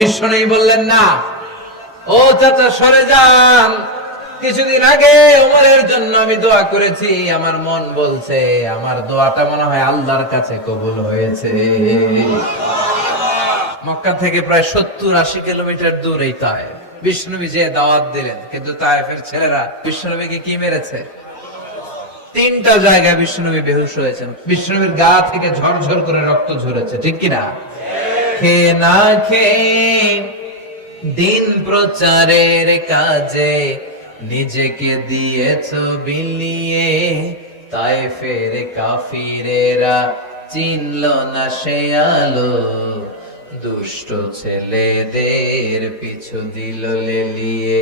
বিষ্ণু বললেন না, ও চাচা সরে যান, কিছুদিন আগে ওমরের জন্য আমি দোয়া করেছি, আমার মন বলছে আমার দোয়াটা মনে হয় আল্লাহর কাছে কবুল হয়েছে। মক্কা থেকে প্রায় 70-80 কিলোমিটার দূর এই তায়েফ। বিষ্ণুবী যে দাওয়াত দিলেন, কিন্তু তায়েফের ছেলেরা বিষ্ণুবীকে কি মেরেছে? 3টা জায়গায় বিষ্ণুবী বেহুশ হয়েছেন। বিষ্ণুবীর গা থেকে ঝরঝর করে রক্ত ঝরেছে, ঠিক কিনা? খেয়ে না খেয়ে দিন প্রচারের কাজে নিজেকে দিয়েছ বিলিয়ে, তায়েফের কাফিরেরা চিনল না সে আলো, দুষ্ট ছেলেদের পিছু দিল লেলিয়ে,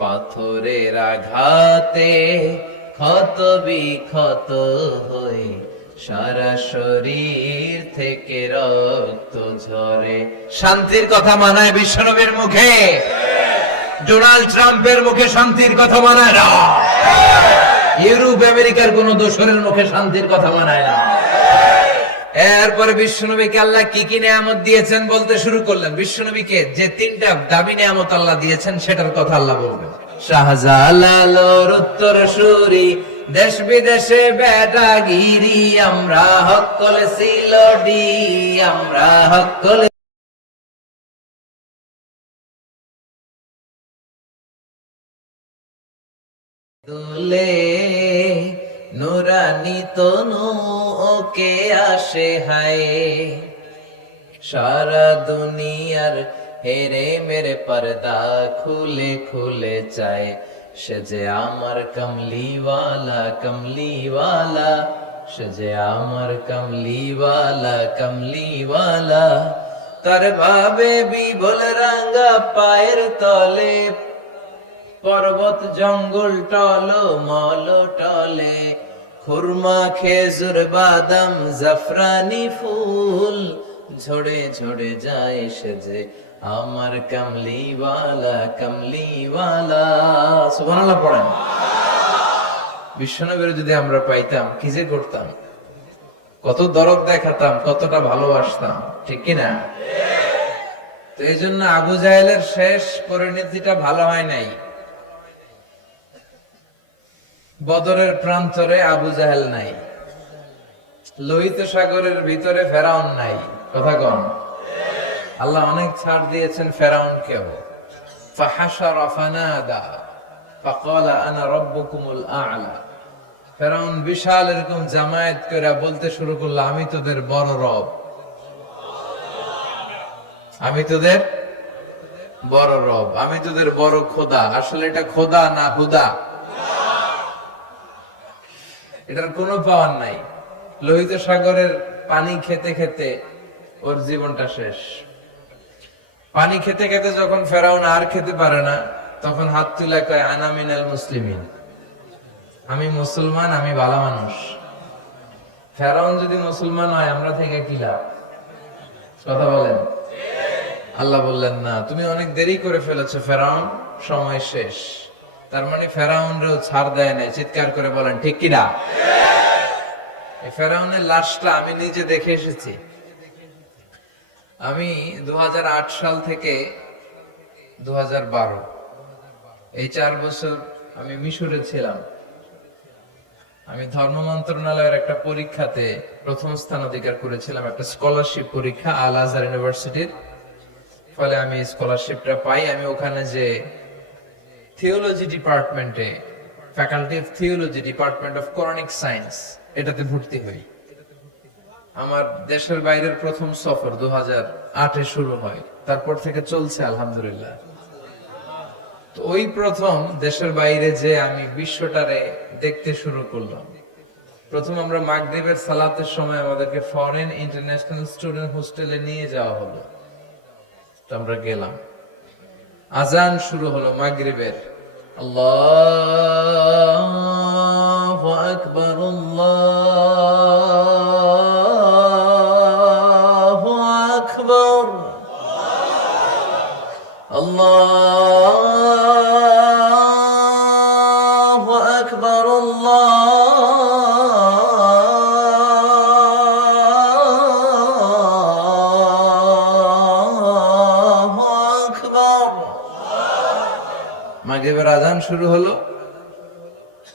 পাথরের আঘাতে ক্ষত বিক্ষত হই, সারা শরীর থেকে রক্ত ঝরে। শান্তির কথা মানায় বিশ্বনবীর মুখে? ডোনাল্ড ট্রাম্পের মুখে শান্তির কথা মানায় না। ইউরোপ আমেরিকার কোন দোসরের মুখে শান্তির কথা মানায় না। এরপরে বিশ্বনবীকে আল্লাহ কি কি নিয়ামত দিয়েছেন বলতে শুরু করলেন। বিশ্বনবীকে যে 3টা দামি নিয়ামত আল্লাহ দিয়েছেন সেটার কথা আল্লাহ বলবেন। শাহজালালোর উত্তর সুরি, দেশ বিদেশে বেটাগিরি, আমরা হকলে সিলডি, আমরা হকলে দোলে, নুরানি তনু ওকে আসে হায়, সারা দুনিয়ার হেরে মেরে পর্দা খুলে খুলে চায়, সে যে আমার কমলিওয়ালা কমলিওয়ালা, সে যে আমার কমলিওয়ালা কমলিওয়ালা, তার ভাবে বিবল রাঙ্গা পায়ের তলে, পর্বত জঙ্গল টল মল টলে, খুরমা খেজুর বাদাম জাফরানি ফুল, ঝরে ঝরে যায় সে যে আমার কমলিওয়ালা কমলিওয়ালা। সুবহানাল্লাহ পড়েন। বিশ্বনবীর যদি আমরা পাইতাম কি যে করতাম, কত দরদ দেখাতাম, কতটা ভালোবাসতাম, ঠিক কিনা? তো এই জন্য আবু জাহেলের শেষ পরিণতিটা ভালো হয় নাই। বদরের প্রান্তরে আবু জাহেল নাই, লোহিত সাগরের ভিতরে ফেরাউন নাই। কথা কন। আল্লাহ অনেক ছাড় দিয়েছেন ফেরাউনকেও। ফাহাশারা ফানাদা ফাকালা আনা রাব্বুকুমুল আ'লা। ফেরাউন বিশাল এরকম জামায়াত করে বলতে শুরু করলো, আমি তোদের বড় রব, আমি তোদের বড় রব, আমি তোদের বড় খোদা। আসলে এটা খোদা না হুদা, এটার কোনো পাওয়ার নাই। লোহিত সাগরের পানি খেতে খেতে ওর জীবনটা শেষ। পানি খেতে খেতে যখন ফেরাউন আর খেতে পারে না, তখন হাত তুলে কয় আনা মিনাল মুসলিমিন, আমি মুসলমান, আমি ভালো মানুষ। ফেরাউন যদি মুসলমান হয় আমরা থেকে কি লাভ? কথা বলেন। আল্লাহ বললেন না, তুমি অনেক দেরি করে ফেলেছো ফেরাউন, সময় শেষ। তার মানে ফেরাউনরেও ছাড় দেয় নাই। চিৎকার করে বলেন ঠিক কিনা? এই ফেরাউনের লাশটা আমি নিজে দেখে এসেছি। আমি 2008 সাল থেকে 2012 এই 4 বছর আমি মিশরে ছিলাম। আমি ধর্ম মন্ত্রণালয়ের একটা পরীক্ষাতে প্রথম স্থান অধিকার করেছিলাম, একটা স্কলারশিপ পরীক্ষা আল আজহার ইউনিভার্সিটির। ফলে আমি স্কলারশিপটা পাই। আমি ওখানে যে থিওলজি ডিপার্টমেন্টে, faculty of theology, department of Quranic science, এটাতে ভর্তি হই। আমার দেশের বাইরের প্রথম সফর 2008-এ শুরু হয়, তারপর থেকে চলছে আলহামদুলিল্লাহ। তো ওই প্রথম দেশের বাইরে যে আমি বিশ্বটারে দেখতে শুরু করলাম। প্রথম আমরা মাগরিবের সালাতের সময় আমাদেরকে ফরেন ইন্টারন্যাশনাল স্টুডেন্ট হোস্টেলে নিয়ে যাওয়া হলো। তো আমরা গেলাম, আজান শুরু হলো মাগরিবের। আল্লাহু আকবার, আল্লাহু আকবার, আল্লাহু আকবার, আল্লাহু মাগরিবের আজান শুরু হলো,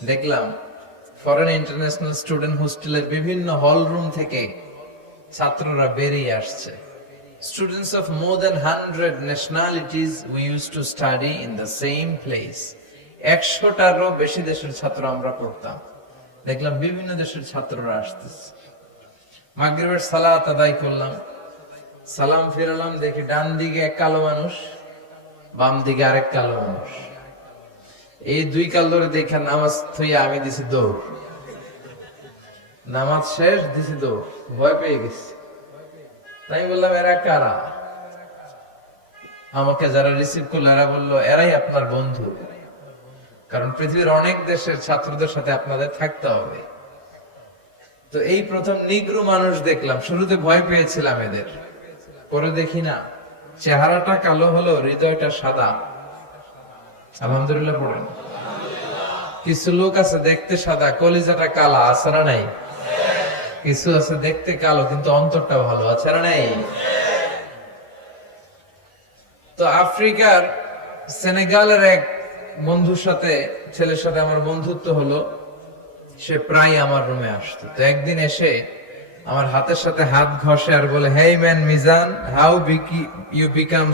দেখলাম ফরেন ইন্টারন্যাশনাল স্টুডেন্ট হোস্টেলের বিভিন্ন হল রুম থেকে ছাত্ররা বেরিয়ে আসছে। Students of more than 100 nationalities we used to study in the same place. 100টারও বেশি দেশের ছাত্র আমরা পড়তাম। দেখলাম বিভিন্ন দেশের ছাত্ররা আসতেছে। মাগরিবের সালাত আদায় করলাম, সালাম ফিরালাম, দেখি ডান দিকে এক কালো মানুষ, বাম দিকে আরেক কালো মানুষ। এই দুই কালোরে দেখে নামাজ থইয়া আমি দিছি দৌড়। নামাজ শেষ, দিছি দৌড়, ভয় পেয়ে গেছি। তাই বললাম এরা কারা? আমাকে যারা রিসিভ করলো এরা বললো এরাই আপনার বন্ধু, কারণ পৃথিবীর অনেক দেশের ছাত্রদের সাথে আপনাদের থাকতে হবে। তো এই প্রথম নিগ্রো মানুষ দেখলাম, শুরুতে ভয় পেয়েছিলাম এদের, পরে দেখি না, চেহারাটা কালো হলো, হৃদয়টা সাদা। আলহামদুলিল্লাহ পড়েন। কিছু লোক আছে দেখতে সাদা, কলিজাটা কালা, আছে না নাই? কিছু আছে দেখতে কালো কিন্তু অন্তরটা ভালো, আছে না নাই? তো আফ্রিকার সেনেগালের এক বন্ধুর সাথে, ছেলের সাথে আমার বন্ধুত্ব হলো। সে প্রায় আমার রুমে আসতো। তো একদিন এসে আমার হাতের সাথে হাত ঘষে আর বলে, hey man Mizan, how you become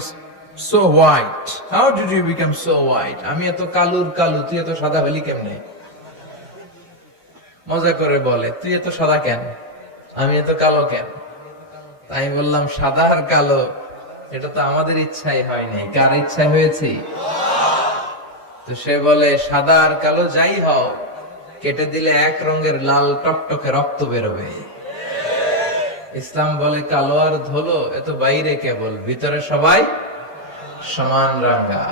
so white, how did you become so white? আমি এত কালুর কালু, তুই এত সাদা হলি কেমনে? মজা করে বলে, তুই এত সাদা কেন, আমি এত কালো কেন? তাই বললাম, সাদা আর কালো এটা তো আমাদের ইচ্ছাই হয় নাই, কার ইচ্ছায় হয়েছে? তো সে বলে, সাদা আর কালো যাই হও, কেটে দিলে এক রঙের লাল টকটকে রক্ত বেরোবে। ইসলাম বলে কালো আর ধুলো এ তো বাইরে কেবল, ভিতরে সবাই সমান রাঙ্গা।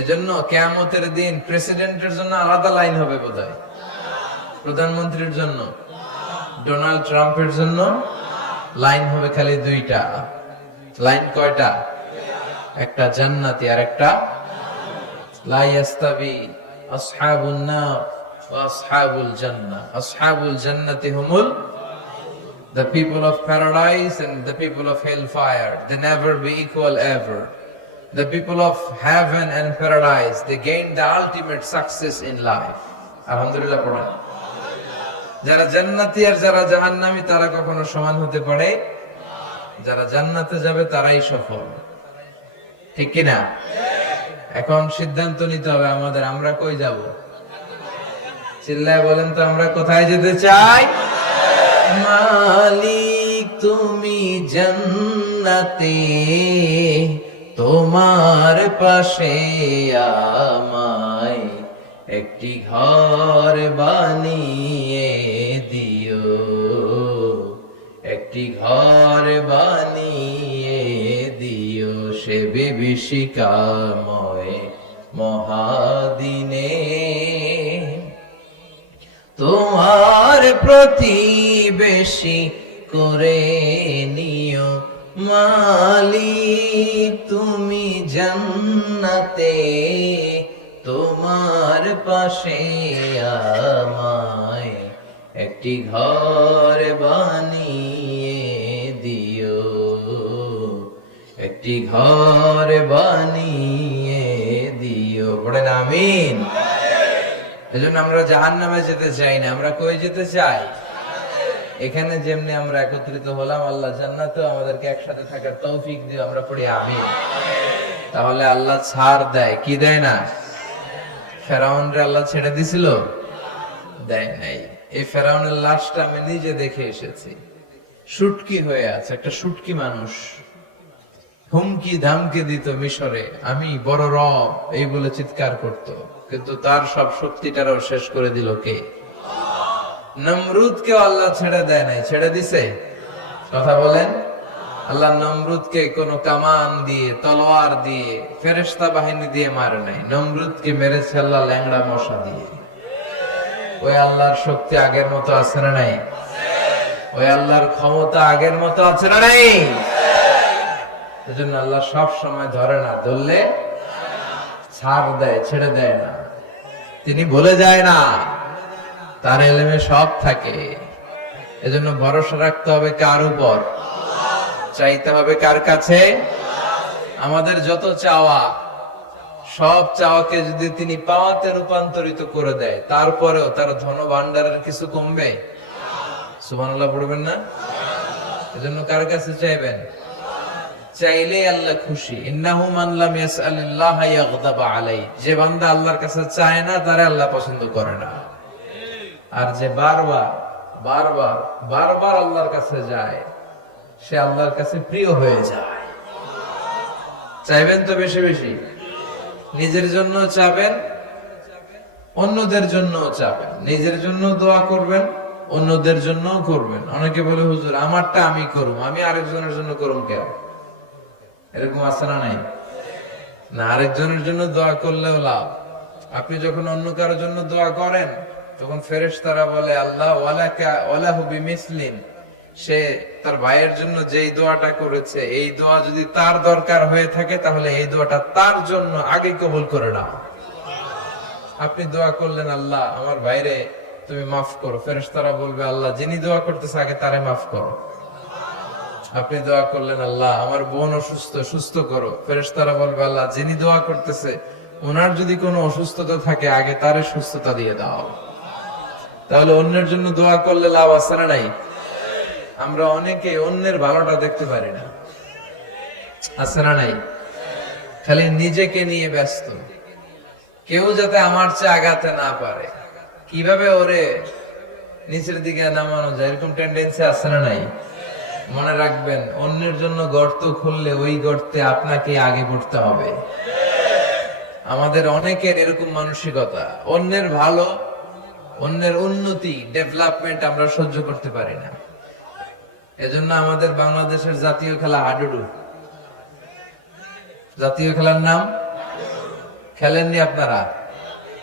এজন্য কিয়ামতের দিন প্রেসিডেন্টের জন্য আলাদা লাইন হবে বোধহয়, প্রধানমন্ত্রীর জন্য, ডোনাল্ড ট্রাম্পের জন্য লাইন হবে খালি দুইটা। লাইন কয়টা? একটা জান্নাতি আর একটা লা ইয়াস্তাবি আসহাবুন নার ওয়া আসহাবুল জান্নাহ। আসহাবুল জান্নাতি হুমুল the people of paradise and the people of hellfire. They never be equal ever. The people of heaven and paradise, they gain the ultimate success in life. আলহামদুলিল্লাহ পড়েন। যারা জান্নাতি আর যারা জাহান্নামী তারা কখনো সমান হতে পারে? যারা জান্নাতে যাবে তারাই সফল, ঠিক কিনা? এখন সিদ্ধান্ত নিতে হবে আমাদের, আমরা কই যাব? চিল্লায় বলেন তো, আমরা কোথায় যেতে চাই? মালিক তুমি জান্নাতে, তোমার পাশে আমায় একটি ঘর বানিয়ে দিও, একটি ঘর বানিয়ে দিও সে বিভীষিকাময় মহাদিনে। তোমার প্রতিবেশী করে নিও মালিক তুমি জান্নাতে, তোমার পাশে আমায় একটি ঘর বানিয়ে দিও, একটি ঘর বানিয়ে দিও। পড়েন আমিন। এজন্য আমরা জাহান্নামে যেতে চাই না, আমরা কই যেতে চাই? এখানে যেমনি আমরা একত্রিত হলাম, আল্লাহ জান্নাতেও আমাদেরকে একসাথে থাকার তৌফিক দিও, আমরা পড়ি আমিন। তাহলে আল্লাহ ছাড় দেয় কি দেয় না? ফেরাউনরে আল্লাহ ছেড়ে দিছিল? দেয় নাই। এই ফেরাউনের লাশটা আমি নিজে দেখে এসেছি, শুটকি হয়ে আছে, একটা শুটকি মানুষ। হুমকি ধামকি দিত মিশরে, আমি বড় রব এই বলে চিৎকার করত, কিন্তু তার সব শক্তিটারও শেষ করে দিল কে? নমরুদকে আল্লাহ ছেড়ে দেয় নাই, ছেড়ে দিছে? কথা বলেন। আল্লাহ নমরুদকে কোন কামান দিয়ে, তলোয়ার দিয়ে, ফেরেশতা বাহিনী দিয়ে মারে নাই, নমরুদকে মেরেছে আল্লাহ ল্যাংড়া মশা দিয়ে। ওই আল্লাহর শক্তি আগের মতো আছে না নাই? ওই আল্লাহর ক্ষমতা আগের মতো আছে না নাই? এজন্য আল্লাহ সব সময় ধরে না, ধরলে ছাড় দেয়, ছেড়ে দেয় না। তিনি ভুলে যায় না, তার ইলমে সব থাকে। এজন্য ভরসা রাখতে হবে কার উপর? চাইতে হবে কার কাছে? আমাদের যত চাওয়া সব চাওয়াকে যদি তিনি পাওয়াতে রূপান্তরিত করে দেয়, তারপরেও তার ধন ভান্ডারের কিছু কমবে? সুবহানাল্লাহ পড়বেন না? এজন্য কার কাছে চাইবেন? চাইলে আল্লাহ খুশি। ইন্নাহু মান লাম ইয়াসআলিল্লাহ ইয়াগদাব আলাই, যে বান্দা আল্লাহর কাছে চায় না তারে আল্লাহ পছন্দ করে না। আর যে বারবার বারবার বারবার আল্লাহর কাছে যায়, সে আল্লাহর কাছে প্রিয় হয়ে যায়। চাইবেন তো বেশি বেশি, নিজের জন্য চাবেন, অন্যদের জন্য চাবেন। নিজের জন্য দোয়া করবেন, অন্যদের জন্য করবেন। অনেকে বলে হুজুর আমারটা আমি করব, আমি আরেকজনের জন্য করুম কেন? এরকম আছে না নাই? না, আরেকজনের জন্য দোয়া করলেও লাভ। আপনি যখন অন্য কারোর জন্য দোয়া করেন, তখন ফেরেশতারা বলে আল্লাহ ওয়ালাকা ওয়ালাহু বিমিসলিন, সে তার ভাইয়ের জন্য যেই দোয়াটা করেছে, এই দোয়া যদি তার দরকার হয়ে থাকে, তাহলে এই দোয়াটা তার জন্য আগে কবুল করে নাও। আপনি দোয়া করলেন আল্লাহ আমার ভাইরে তুমি মাফ করো, ফেরেশতারা বলবে আল্লাহ যিনি দোয়া করতেছে আগে তারে মাফ করো। আপনি দোয়া করলেন আল্লাহ আমার বোন অসুস্থ, সুস্থ করো, ফেরেশতারা বলবে আল্লাহ যিনি দোয়া করতেছে ওনার যদি কোনো অসুস্থতা থাকে আগে তারে সুস্থতা দিয়ে দাও। তাহলে অন্যের জন্য দোয়া করলে লাভ আছে না নাই? আমরা অনেকে অন্যের ভালোটা দেখতে পারি না, আছে না নাই? খালি নিজেকে নিয়ে ব্যস্ত। কেউ যাতে আমার চেয়ে আগাতে না পারে, কিভাবে ওরে নিচের দিকে নামানো যায়, এরকম টেন্ডেন্সি আছে না নাই? মনে রাখবেন, অন্যের জন্য গর্ত খুললে ওই গর্তে আপনাকে আগে পড়তে হবে। আমাদের অনেকের এরকম মানসিকতা, অন্যের ভালো, অন্যের উন্নতি, ডেভেলপমেন্ট আমরা সহ্য করতে পারি না। এজন্য আমাদের বাংলাদেশের জাতীয় খেলা হাডুডু। জাতীয় খেলার নাম খেলেননি আপনারা?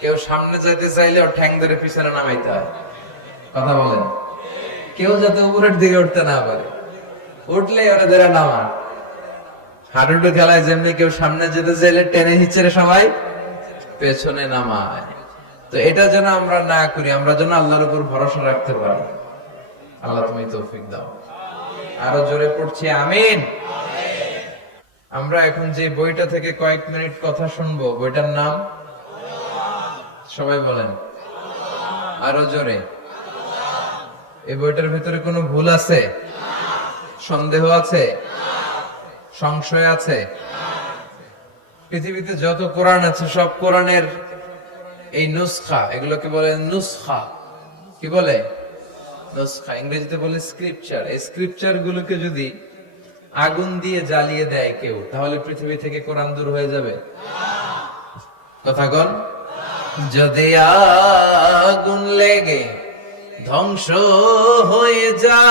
কেউ সামনে যাইতে চাইলে ওর ঠ্যাং ধরে পিছনে নামাইতে হয়। কথা বলেন, কেউ যাতে উপরের দিকে উঠতে না পারে, উঠলে ওরা ধরে নামা। হাডুডু খেলায় যেমনি কেউ সামনে যেতে চাইলে টেনে হিচড়ে সবাই পেছনে নামায়। তো এটা যেন আমরা না করি, আমরা যেন আল্লাহর উপর ভরসা রাখতে পারি। আল্লাহ তুমি তৌফিক দাও। আরো জোরে পড়ছি আমিন। আমরা এখন যে বইটা থেকে কয়েক মিনিট কথা শুনবো, বইটার নাম সবাই বলেন আরো জোরে। এই বইটার ভিতরে কোনো ভুল আছে? সন্দেহ আছে? সংশয় আছে? পৃথিবীতে যত কোরআন আছে সব কোরআনের এই নুসখা, এগুলোকে বলে নুসখা। কি বলে? নুসখা। ইংরেজিতে বলে স্ক্রিপচার। এই স্ক্রিপচার গুলোকে যদি আগুন দিয়ে জ্বালিয়ে দেয় কেউ, তাহলে পৃথিবী থেকে কোরআন দূর হয়ে যাবে? কথা কন। যদি আগুন লেগে ধ্বংস হয়ে যায়,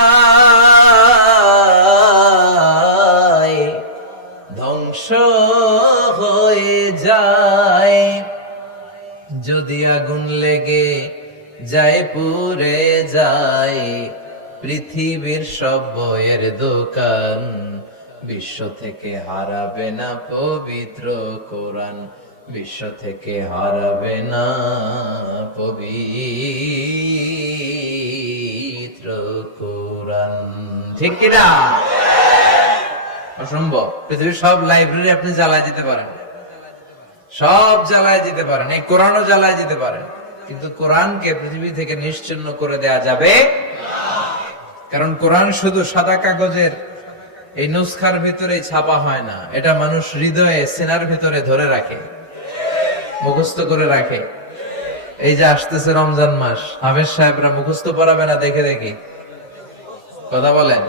ধ্বংস হয়ে যায়, যদি আগুন লেগে যায় পুড়ে যায় পৃথিবীর সব বইয়ের দোকান, বিশ্ব থেকে হারাবে না পবিত্র কোরআন, বিশ্ব থেকে হারাবে না পবিত্র কোরআন। ঠিক কিনা? অসম্ভব। পৃথিবীর সব লাইব্রেরি আপনি জ্বালায় দিতে পারেন, সব জ্বালায় দিতে পারেন, এই কোরআনও জ্বালায় দিতে পারেন, কিন্তু কোরআনকে পৃথিবী থেকে নিশ্চিহ্ন করে দেয়া যাবে। কারণ কোরআন শুধু সাদা কাগজের এই নুসখার ভিতরে ছাপা হয় না, এটা মানুষ হৃদয়ে সিনার ভিতরে ধরে রাখে, মুখস্থ করে রাখে। এই যে আসতেছে রমজান মাস, হাফেজ সাহেবরা মুখস্থ পড়াবে না দেখে দেখি? কথা বলেন।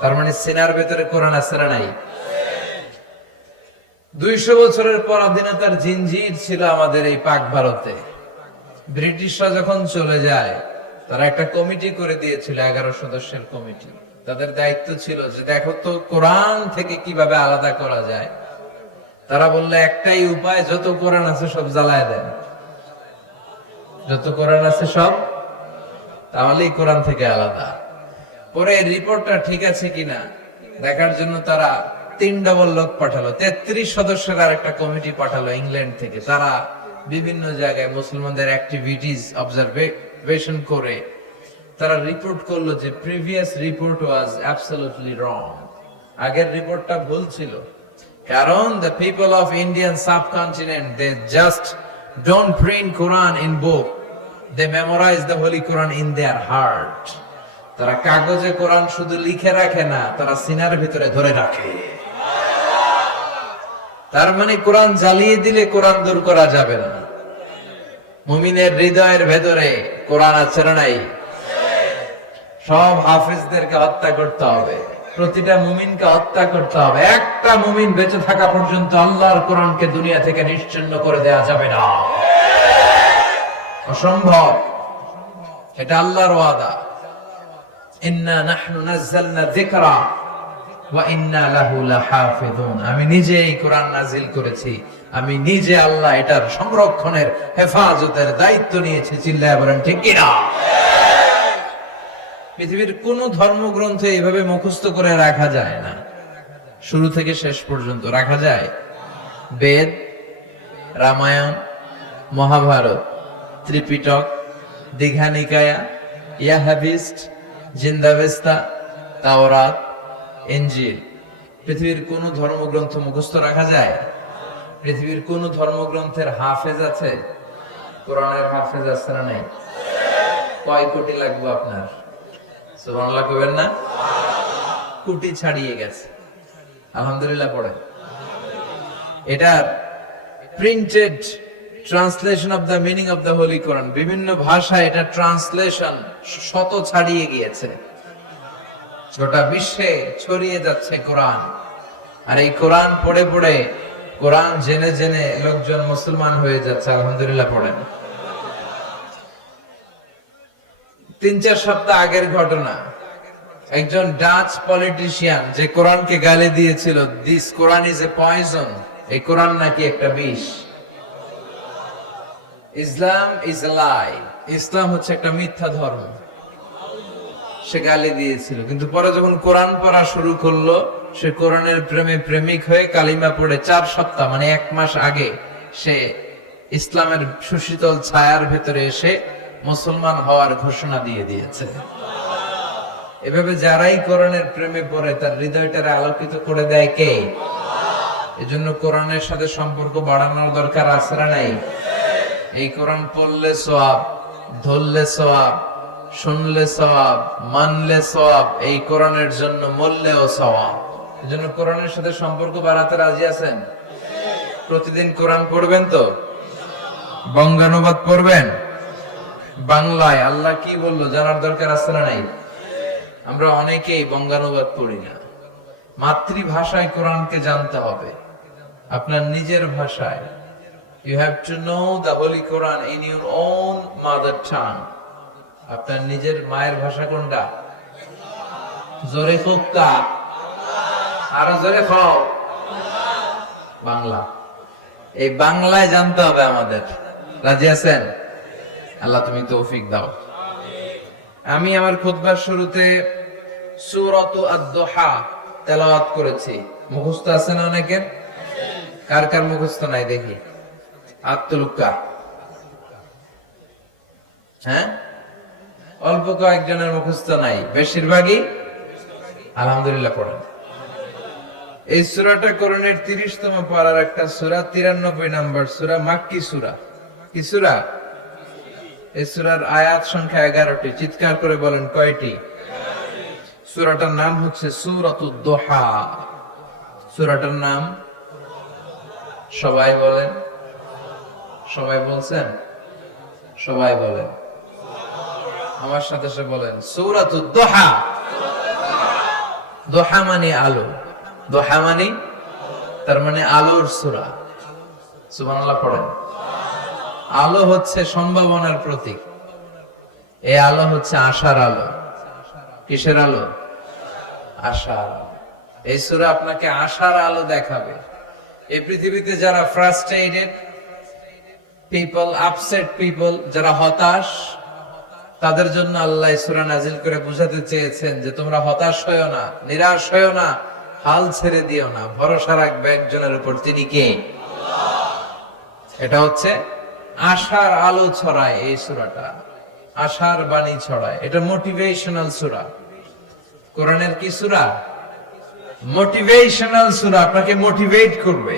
তার মানে সিনার ভিতরে কোরআন আছে না নাই? 200 বছরের পরাধীনতার জিনজির ছিল আমাদের এই পাক ভারতে। ব্রিটিশরা যখন চলে যায়, তারা একটা কমিটি করে দিয়েছিল, 11 সদস্যের কমিটি। তাদের দায়িত্ব ছিল যে দেখো তো কোরআন থেকে কিভাবে আলাদা করা যায়। তারা বললে একটাই উপায়, যত কোরআন আছে সব জ্বালায় দেন, যত কোরআন আছে সব, তাহলেই কোরআন থেকে আলাদা। পরে রিপোর্টটা ঠিক আছে কিনা দেখার জন্য তারা 3 ডবল লোক পাঠালো, 33 সদস্যের আর একটা কমিটি পাঠালো ইংল্যান্ড থেকে। তারা বিভিন্ন জায়গায় মুসলমানদের অ্যাক্টিভিটিস অবজারভেশন করে তারা রিপোর্ট করলো যে প্রিভিয়াস রিপোর্ট ওয়াজ অ্যাবসলিউটলি রং। আগের রিপোর্টটা ভুল ছিল, কারণ the people of Indian subcontinent, they just don't print Quran in book, they memorize the Holy Quran in their heart. তারা কাগজে কোরআন শুধু লিখে রাখে না, তারা সিনার ভিতরে ধরে রাখে। তার মানে কোরআন জ্বালিয়ে দিলে কোরআন দূর করা যাবে না। মুমিনের হৃদয়ের ভেতরে কোরআন আছে না নাই? সব হাফেজদেরকে হত্যা করতে হবে, প্রতিটা মুমিনকে হত্যা করতে হবে। একটা মুমিন বেঁচে থাকা পর্যন্ত আল্লাহর কোরআনকে দুনিয়া থেকে নিশ্চিহ্ন করে দেয়া যাবে না, অসম্ভব। এটা আল্লাহর ওয়াদা, ইন্না নাহনু নাযালনা যিকরা ওয়া ইন্না লাহু লাহাফিজুন। আমি নিজে এই কোরআন নাজিল করেছি, আমি নিজে আল্লাহ এটার সংরক্ষণের হেফাজতের দায়িত্ব নিয়েছি। চিল্লায় বলেন ঠিক কি না? পৃথিবীর কোন ধর্মগ্রন্থ এইভাবে মুখস্থ করে রাখা যায় না, শুরু থেকে শেষ পর্যন্ত রাখা যায়? বেদ, রামায়ণ, মহাভারত, ত্রিপিটক, দীঘানিকায়া, ইয়াহাবিস্ট, জিন্দাবেস্তা, তাওরাত, ইনজিল, পৃথিবীর কোন ধর্মগ্রন্থ মুখস্থ রাখা যায়? পৃথিবীর কোন ধর্মগ্রন্থের হাফেজ আছে? কোরআনের হাফেজ আছে না নাই? কয় কোটি লাগবে আপনার? সুবহানাল্লাহ কইবেন না? কোটি ছাড়িয়ে গেছে। আলহামদুলিল্লাহ পড়ে। এটার printed translation of the meaning of the holy Quran, বিভিন্ন ভাষায় এটা ট্রান্সলেশন শত ছাড়িয়ে গিয়েছে। গোটা বিশ্বে ছড়িয়ে যাচ্ছে কোরআন। আর এই কোরআন পড়ে পড়ে, কোরআন জেনে জেনে লোকজন মুসলমান হয়ে যাচ্ছে। আলহামদুলিল্লাহ পড়েন। 3-4 সপ্তাহ আগের ঘটনা, একজন ডাচ পলিটিশিয়ান যে কোরআনকে গালি দিয়েছিল, this Quran is a poison, এই কোরআন নাকি একটা বিষ, ইসলাম ইজ এ লাই, ইসলাম হচ্ছে একটা মিথ্যা ধর্ম, সে গালি দিয়েছিল। কিন্তু পরে যখন কোরআন পড়া শুরু করলো, সে কোরআনের প্রেমে প্রেমিক হয়ে কালিমা পড়ে 4 সপ্তাহ মানে 1 মাস আগে সে ইসলামের সুশীতল ছায়ার ভেতরে এসে মুসলমান হওয়ার ঘোষণা দিয়ে দিয়েছে। এভাবে যারাই কোরআনের প্রেমে পড়ে তার হৃদয়টারে আলোকিত করে দেয় কে? এজন্য কোরআনের সাথে সম্পর্ক বাড়ানোর দরকার আছে না নাই? এই কোরআন পড়লে সওয়াব, ধরলে সওয়াব, শুনলে সওয়াব, মানলে সওয়াব, এই কোরআনের জন্য মরলেও সওয়াব। এজন্য কোরআনের সাথে সম্পর্ক বাড়াতে রাজি আছেন? প্রতিদিন কোরআন পড়বেন তো? বঙ্গানুবাদ পড়বেন? বাংলায় আল্লাহ কি বললো জানার দরকার আছে না নাই? আমরা অনেকেই বঙ্গানুবাদ পড়ি না। মাতৃভাষায় কোরআনকে জানতে হবে, আপনার নিজের ভাষায়। You have to know the Holy Quran in your own mother tongue. আপনার নিজের মায়ের ভাষা কোনটা? জোরে কোক্কা, আরো জোরে খাও, বাংলা। এই বাংলায় জানতে হবে আমাদের। রাজি আছেন? আল্লাহ তুমি তৌফিক দাও। আমি আমার খুতবার শুরুতে সূরাতু আদ-দুহা তেলাওয়াত করেছি। মুখস্থ আছে না অনেকের? কার কার মুখস্থ নাই দেখি? আত্মলুকা। হ্যাঁ, অল্প কয়েকজনের মুখস্থ নাই, বেশিরভাগই আলহামদুলিল্লাহ পড়েন। এই সূরাটা কোরআনের 30তম পারার একটা সূরা, 93 নম্বর সূরা, মাক্কি সূরা। কি সূরা? এই সূরার আয়াত সংখ্যা 11টি। চিৎকার করে বলেন কয়টি? সূরাটার নাম হচ্ছে সূরাতুদ দুহা। সূরাটার নাম সবাই বলেন। সবাই বলছেন? সবাই বলেন, আমার সাথে সাথে বলেন সূরাতুদ দুহা। দুহা মানে আলো, দুহা মানে তার মানে আলোর সূরা। সুবহানাল্লাহ পড়েন। আলো হচ্ছে সম্ভাবনার প্রতীক। এই আলো হচ্ছে আশার আলো। কিসের আলো? আশার। এই সূরা আপনাকে আশার আলো দেখাবে। এই পৃথিবীতে যারা ফ্রাস্ট্রেটেড পিপল, আপসেট পিপল, যারা হতাশ, তাদের জন্য আল্লাহ এই সূরা নাজিল করে বুঝাতে চেয়েছেন যে তোমরা হতাশ হয়ো না, নিরাশ হয়ো না, হাল ছেড়ে দিও না, ভরসা রাখবে একজনের উপর, তিনি কে? এটা হচ্ছে আশার আলো ছড়ায়। এই সূরাটা আশার বাণী ছড়ায়। এটা মোটিভেশনাল সূরা। কোরআনের কি সূরা? মোটিভেশনাল সূরা, আপনাকে মোটিভেট করবে।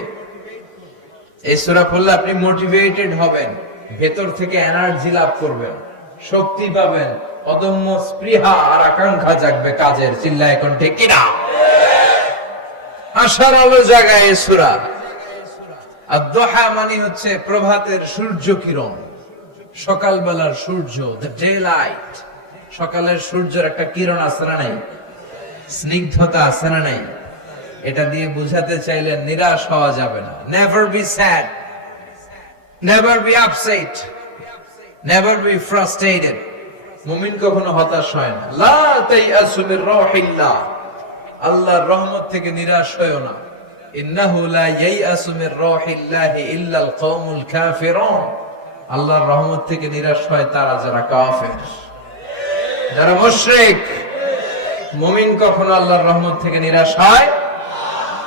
এই সূরা পড়লে আপনি মোটিভেটেড হবেন, ভেতর থেকে এনার্জি লাভ করবেন, শক্তি পাবেন, অদম্য স্পৃহা আর আকাঙ্ক্ষা জাগবে কাজের। চিল্লায় এখন ঠিক কিনা? আশার আলো জাগায় এই সূরা। আদ-দুহা মানে হচ্ছে প্রভাতের সূর্য কিরণ, সকালবেলার সূর্য, দ্য ডে লাইট। সকালের সূর্যের একটা কিরণ আছে না নাই? স্নিগ্ধতা আছে না নাই? এটা দিয়ে বুঝাতে চাইলে নিরাশ হওয়া যাবে না। Never be sad, never be upset, never be frustrated. মুমিন কখনো হতাশ হয় না। লা তাইয়াসু মির রাহিল্লাহ, আল্লাহর রহমত থেকে নিরাশ হয়ো না। ইন্নাহু লা ইয়াইয়াসু মির রাহিল্লাহি ইল্লাল কওমুল কাফিরুন, আল্লাহর রহমত থেকে নিরাশ হয় তারা যারা কাফের, যারা মুশরিক। মুমিন কখনো আল্লাহর রহমত থেকে নিরাশ হয়?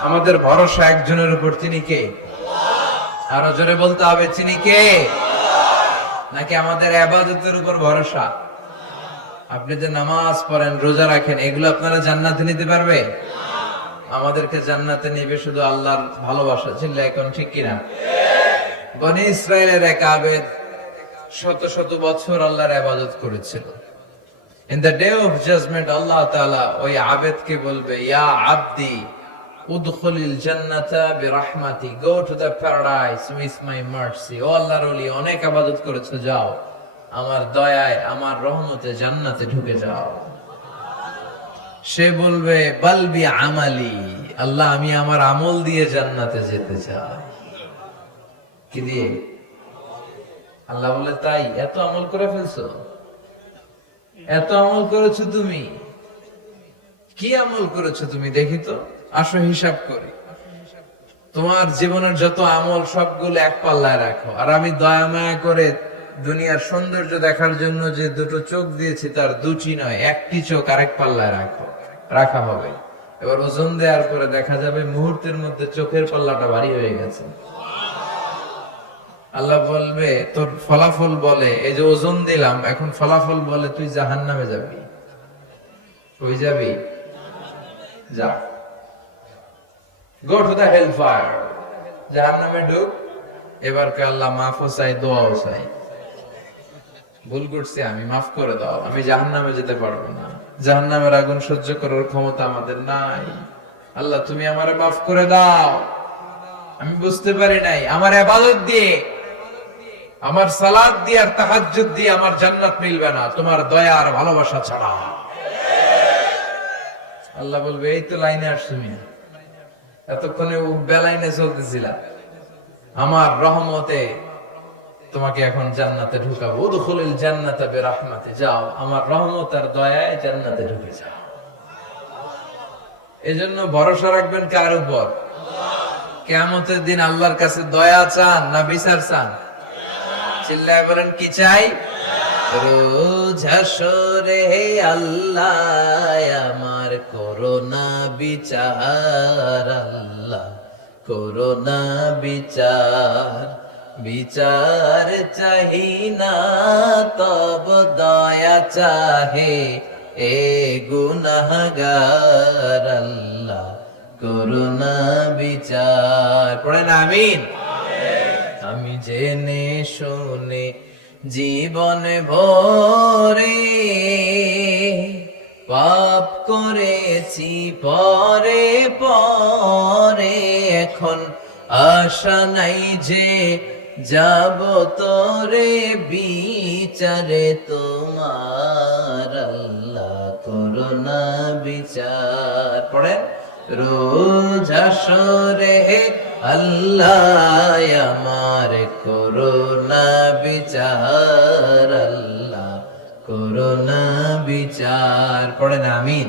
আমাদের ভরসা একজনের উপর, তিনি কে? আরো জোরে বলতে হবে, তিনি কে? নাকি আমাদের ইবাদতের উপর ভরসা? আপনি যে নামাজ পড়েন, রোজা রাখেন, এগুলো আপনারা জান্নাতে নিতে পারবে? আমাদেরকে জান্নাতে নিবে শুধু আল্লাহর ভালোবাসা। চিল্লা এখন ঠিক কিনা? বনি ইসরায়েলের এক আবেদ শত শত বছর আল্লাহর ইবাদত করেছিল। In the day of judgment, Allah Ta'ala ওই আবেদকে বলবে, ইয়া আবদি উদখুলিল জান্নাতা বিরহমাতি, go to the paradise with my mercy। ও আল্লাহর ওলি, অনেক ইবাদত করেছো, যাও আমার দয়ায়, আমার রহমতে জান্নাতে ঢুকে যাও। সে বলবে, বালবি আমালি, আল্লাহ আমি আমার আমল দিয়ে জান্নাতে যেতে চাই। কি দিয়ে? আল্লাহ বলে, তাই এত আমল করে ফেলছো? এত আমল করেছো তুমি? কি আমল করেছো তুমি দেখি তো, আসো হিসাব করি। তোমার জীবনের যত আমল সবগুলো এক পাল্লায় রাখো, আর আমি দয়া মায়া করে দুনিয়ার সৌন্দর্য দেখার জন্য যে দুটো চোখ দিয়েছি তার দুটি নয়, একটি চোখ আরেক পাল্লায় রাখা হবে। এবার ওজন দেওয়ার পরে দেখা যাবে মুহূর্তের মধ্যে চোখের পাল্লাটা ভারী হয়ে গেছে। আল্লাহ বলবে, তোর ফলাফল বলে, এই যে ওজন দিলাম, এখন ফলাফল বলে তুই জাহান্নামে যাবি। কই যাবি? যা, go to the hell fire, জাহান্নামে ঢুক। এবার কে আল্লাহ মাফও চাই, দোয়াও চাই। ভুল করছি আমি, মাফ করে দাও, আমি জাহান্নামে যেতে পারবো না, জাহান্নামের আগুন সহ্য করার ক্ষমতা আমাদের নাই। আল্লাহ তুমি আমারে মাফ করে দাও, আমি বুঝতে পারি নাই, আমার ইবাদত দিয়ে, আমার সালাত দিয়ে আর তাহাজ্জুদ দিয়ে আমার জান্নাত মিলবে না তোমার দয়া আর ভালোবাসা ছাড়া। আল্লাহ বলবে, এই তো লাইনে আসছো মিয়া, এতক্ষণে বেলাইনে চলতেছিলা, আমার রহমতে তোমাকে এখন জান্নাতে ঢুকাবো। উদখুলিল জান্নাতা বিরহমাতি, যাও আমার রহমত আর দয়ায় জান্নাতে ঢুকে যাও। এজন্য ভরসা রাখবেন কার উপর? কিয়ামতের দিন আল্লাহর কাছে দয়া চান না বিচার চান? চিল্লায় বলেন, কি চাই? রোজ হাসরে আল্লাহ আমার করোনা বিচার, আল্লাহ করোনা বিচার, বিচার চাহি না তব দয়া চাহে এ গুনাহগার, আল্লাহ করোনা বিচার। পড়েন আমিন। আমি জেনে শুনে জীবন ভরে পাপ করেছি পরে পরে, এখন আশা নাই যে যাব তোরে বিচারে তোমার, আল্লাহ করোনা বিচার। পড়েন, রোজ হাসরে আল্লাহ আমার করোনা বিচার, আল্লাহ করোনা বিচার। পড়েন আমিন।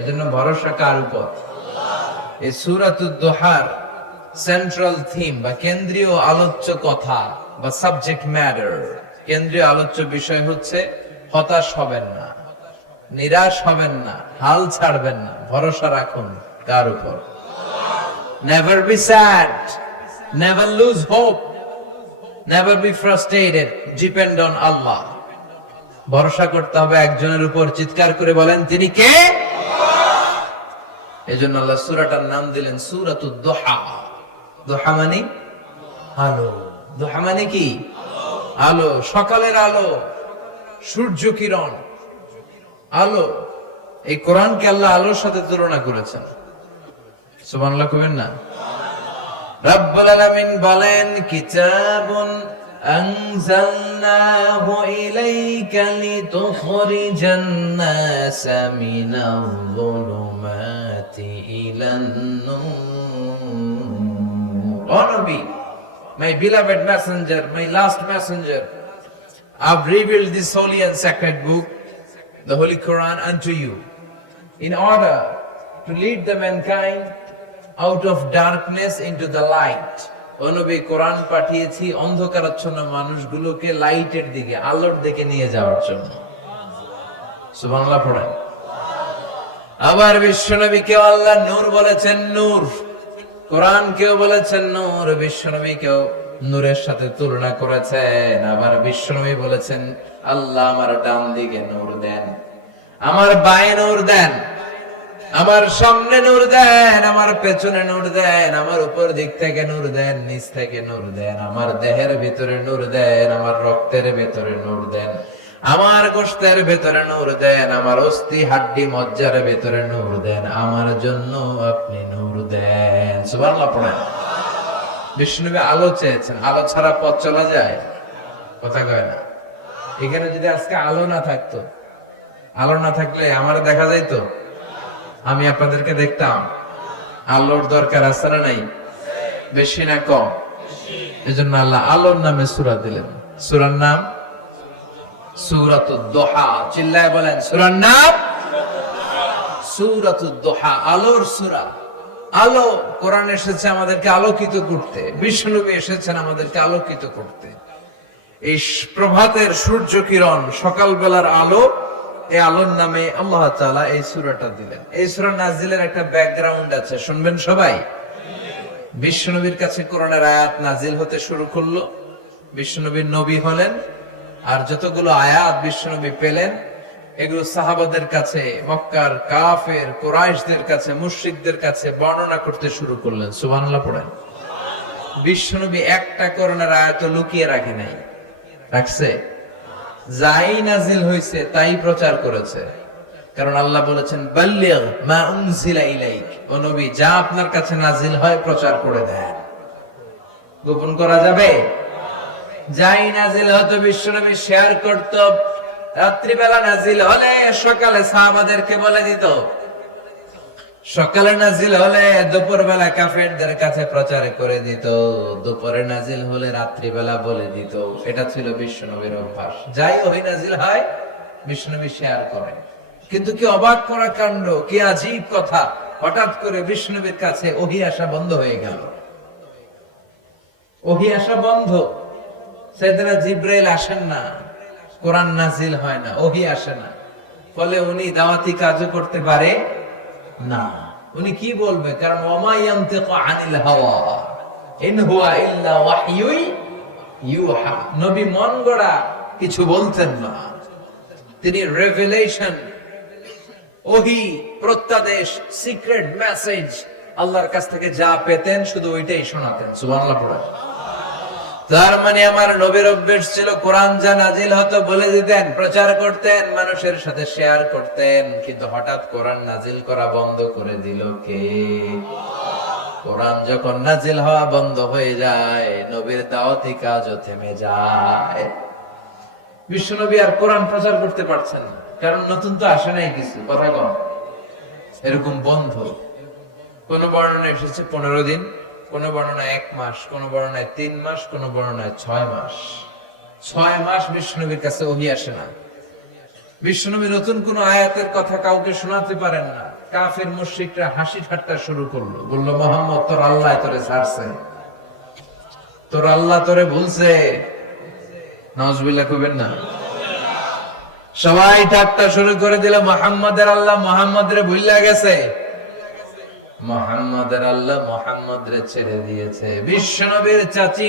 এজন্য ভরসা কার উপর? এই সূরাতুদ দুহার সেন্ট্রাল থিম বা কেন্দ্রীয় আলোচ্য কথা বা সাবজেক্ট ম্যাটার, কেন্দ্রীয় আলোচ্য বিষয় হচ্ছে হতাশ হবেন না, নিরাশ হবেন না, হাল ছাড়বেন না, ভরসা রাখুন কার উপর? Never be sad, never lose hope, never be frustrated, depend on Allah। ভরসা করতে হবে একজনের উপর। চিৎকার করে বলেন, তিনি কে? এজন্য আল্লাহ সূরাটার নাম দিলেন সূরাতুদ দুহা। দুহা মানে আলো। দুহা মানে কি? আলো, সকালের আলো, সূর্য কিরণ, আলো। এই কোরআনকে আল্লাহ আলোর সাথে তুলনা করেছেন। সুবহানাল্লাহ কইবেন না? রব্বুল আলামিন বলেন, কিতাবুন আনজালনাহু ইলাইকা লিতুখরিজান নাসা মিনাল যুলুমাতি ইলান নূর। ও নবী, my beloved messenger, my last messenger, I've revealed this holy and sacred book, the Holy Quran, unto you, in order to lead the mankind out of darkness into the light. ও নবী, কোরআন পাঠিয়েছি অন্ধকারাচ্ছন্ন মানুষগুলোকে লাইটের দিকে, আলোর দিকে নিয়ে যাওয়ার জন্য। সুবহানাল্লাহ পড়েন। আবার বিশ্বনবীকেও আল্লাহ নূর বলেছেন, নূর। কোরআন কেউ বলেছেন নূর, বিশ্বনবী কেউ নূরের সাথে তুলনা করেছেন। আবার বিশ্বনবী বলেছেন, আল্লাহ আমার ডান দিকে নূর দেন, আমার বায়ে নূর দেন, আমার সামনে নূর দেন, আমার পেছনে নূর দেন, আমার উপর দিক থেকে নূর দেন, নিচ থেকে নূর দেন, আমার দেহের ভিতরে নূর দেন, আমার রক্তের ভিতরে নূর দেন, আমার গোশতের ভিতরে নূর দেন, আমার অস্থি হাড্ডি মজ্জার ভিতরে নূর দেন, আমার জন্য আপনি নূর দেন। সুবহানাল্লাহ পড়েন। বিষ্ণুনবী আলো চেয়েছেন, আলো ছাড়া পথ চলা যায়? কথা কয় না। এখানে যদি আজকে আলো না থাকতো, আলো না থাকলে আমার দেখা যাইতো? আমি আপনাদেরকে দেখতাম? আলোর দরকার আছে না নাই? বেশি না কম? এজন্য আল্লাহ আলোর নামে সূরা দিলেন। সূরার নাম সূরাতুদ দুহা। চিল্লায় বলেন, সূরার নাম সূরাতুদ দুহা, আলোর সূরা। আলো, কোরআন এসেছে আমাদেরকে আলোকিত করতে, বিশ্বনবী এসেছেন আমাদেরকে আলোকিত করতে। এই প্রভাতের সূর্য কিরণ, সকালবেলার আলো, এই আলোর নামে আল্লাহ তাআলা এই সূরাটা দিলেন। এই সূরা নাজিলের একটা ব্যাকগ্রাউন্ড আছে, শুনবেন সবাই। বিশ্বনবীর কাছে কোরআনের আয়াত নাজিল হতে শুরু করলো, বিশ্বনবীর নবী হলেন, আর যতগুলো আয়াত বিশ্বনবী পেলেন এগুলো সাহাবাদের কাছে, মক্কার কাফের কুরাইশদের কাছে, মুশরিকদের কাছে বর্ণনা করতে শুরু করলেন। সুবহানাল্লাহ পড়েন। বিশ্বনবী একটা কোরআনের আয়াত লুকিয়ে রাখে নাই, রাখছে? যাই নাজিল হয়েছে তাই প্রচার করেছে। কারণ আল্লাহ বলেছেন, বাল্লিগ মা উনজিলা ইলাইক, ও নবী, যা আপনার কাছে নাজিল হয় প্রচার করে দেন। গোপন করা যাবে? যাই নাজিল হতো বিশ্বনবী শেয়ার করত। রাত্রিবেলা নাজিল হলে সকালে সাহাবাদেরকে বলে দিত, সকালে নাজিল হলে দুপুর বেলা কাফেরদের কাছে প্রচার করে দিত, দুপুরে নাজিল হলে রাত্রিবেলা বলে দিত। এটা ছিল বিশ্বনবীর অভ্যাস। যাই ওহী নাজিল হয় বিশ্বনবী শেয়ার করে। কিন্তু কি অবাক করা কাণ্ড, কি আজীব কথা, হঠাৎ করে বিশ্বনবীর কাছে ওহী আসা বন্ধ হয়ে গেল। ওহী আসা বন্ধ। সাইয়েদনা জিবরাইল আসেন না, কোরআন নাজিল হয় না, ওহী আসে না। ফলে উনি দাওয়াতি কাজও করতে পারে না। উনি কি বলবে? কারণ ওমা ইয়ানতিকু আনিল হাওয়া ইন হুয়া ইল্লা ওয়াহয়ুন ইউহা। নবী মন গড়া কিছু বলতেন না, তিনি রেভেলেশন, ওহী, প্রত্যাদেশ, সিক্রেট মেসেজ আল্লাহর কাছ থেকে যা পেতেন শুধু ওইটাই শোনাতেন। সুবহানাল্লাহ পড়া। তার মানে আমার নবীর অভ্যাস ছিল কোরআন যা নাজিল হতো বলে দিতেন, প্রচার করতেন, মানুষের সাথে শেয়ার করতেন। কিন্তু হঠাৎ কোরআন নাজিল করা বন্ধ করে দিল কে? কোরআন যখন নাজিল হওয়া বন্ধ হয়ে যায়, নবীর দাওয়াতি কাজও থেমে যায়। বিশ্বনবী আর কোরআন প্রচার করতে পারছেন না, কারণ নতুন তো আসে নাই কিছু। কথা কম, এরকম বন্ধ। কোন বর্ণনা এসেছে 15 দিন, কোন বর্ণনায় 1 মাস, কোন বর্ণনায় 3 মাস, কোন বর্ণনায় 6 মাস। 6 মাস বিশ্বনবীর কাছে ওহী আসে না। বিশ্বনবী নতুন কোন আয়াতের কথা কাউকে শোনাতে পারেন না। কাফের মুশরিকরা হাসি ঠাট্টা শুরু করলো, বলল, মুহাম্মদ, তোর আল্লাহ তোরে ছাড়ছে, তোর আল্লাহ তোরে ভুলছে। নাউজুবিল্লাহ কইবেন না? সবাই ঠাট্টা শুরু করে দিল, মুহাম্মাদের আল্লাহ মুহাম্মদরে ভুইলা গেছে, মুহাম্মাদের আল্লাহ মুহাম্মদরে ছেড়ে দিয়েছে। বিশ্বনবীর চাচী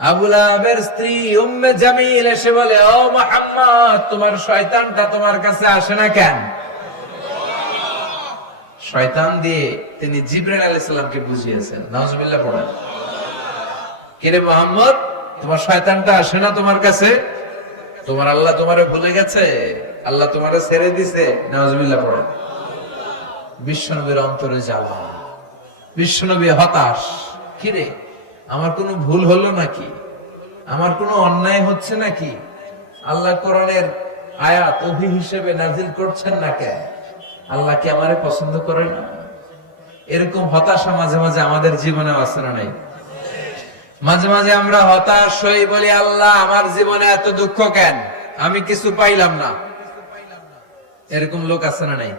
আবু লাহাবের স্ত্রী উম্মে জামিল এসে বলে, ও মুহাম্মদ, তোমার শয়তানটা তোমার কাছে আসে না কেন? শয়তান দিয়ে তিনি জিবরাইল আলাইহিস সালামকে বুঝিয়েছেন। নাউজুবিল্লাহ পড়েন। কিরে মুহাম্মদ, তোমার শয়তানটা আসে না তোমার কাছে? তোমার আল্লাহ তোমারে ভুলে গেছে, আল্লাহ তোমারে ছেড়ে দিছে। নাউজুবিল্লাহ পড়েন। বিশ্বনবীর অন্তরে জ্বালা, বিশ্বনবী হতাশ। কিরে, আমার কোনো ভুল হলো নাকি? আমার কোনো অন্যায় হচ্ছে নাকি? আল্লাহ কোরআনের আয়াত ওহী হিসেবে নাজিল করছেন না কেন? আল্লাহ কি আমারে পছন্দ করে না? এরকম হতাশা মাঝে মাঝে আমাদের জীবনে আছে না নাই? মাঝে মাঝে আমরা হতাশ হই, বলি আল্লাহ আমার জীবনে এত দুঃখ কেন, আমি কিছু পাইলাম না। এরকম লোক আছে না নাই?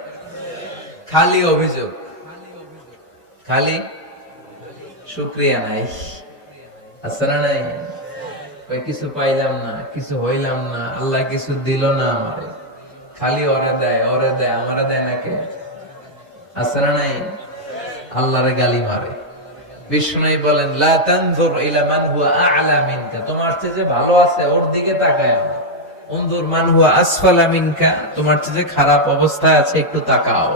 খালি অভিযোগ, খালি শুকরিয়া নাই, আছে না নাই? কিছু পাইলাম না, কিছু হইলাম না, আল্লাহ কিছু দিল না আমারে, খালি ওরে দেয় আমারে দেয় না কে? আছে না নাই? আল্লাহরে গালি মারে। বিষ্ণু বলেন লা তানজুর ইলা মান হুয়া আ'লা মিনকা, তোমার চেয়ে যে ভালো আছে ওর দিকে তাকায় না। উনজুর মান হুয়া আসফালা মিনকা, তোমার চেয়ে যে খারাপ অবস্থায় আছে একটু তাকাও।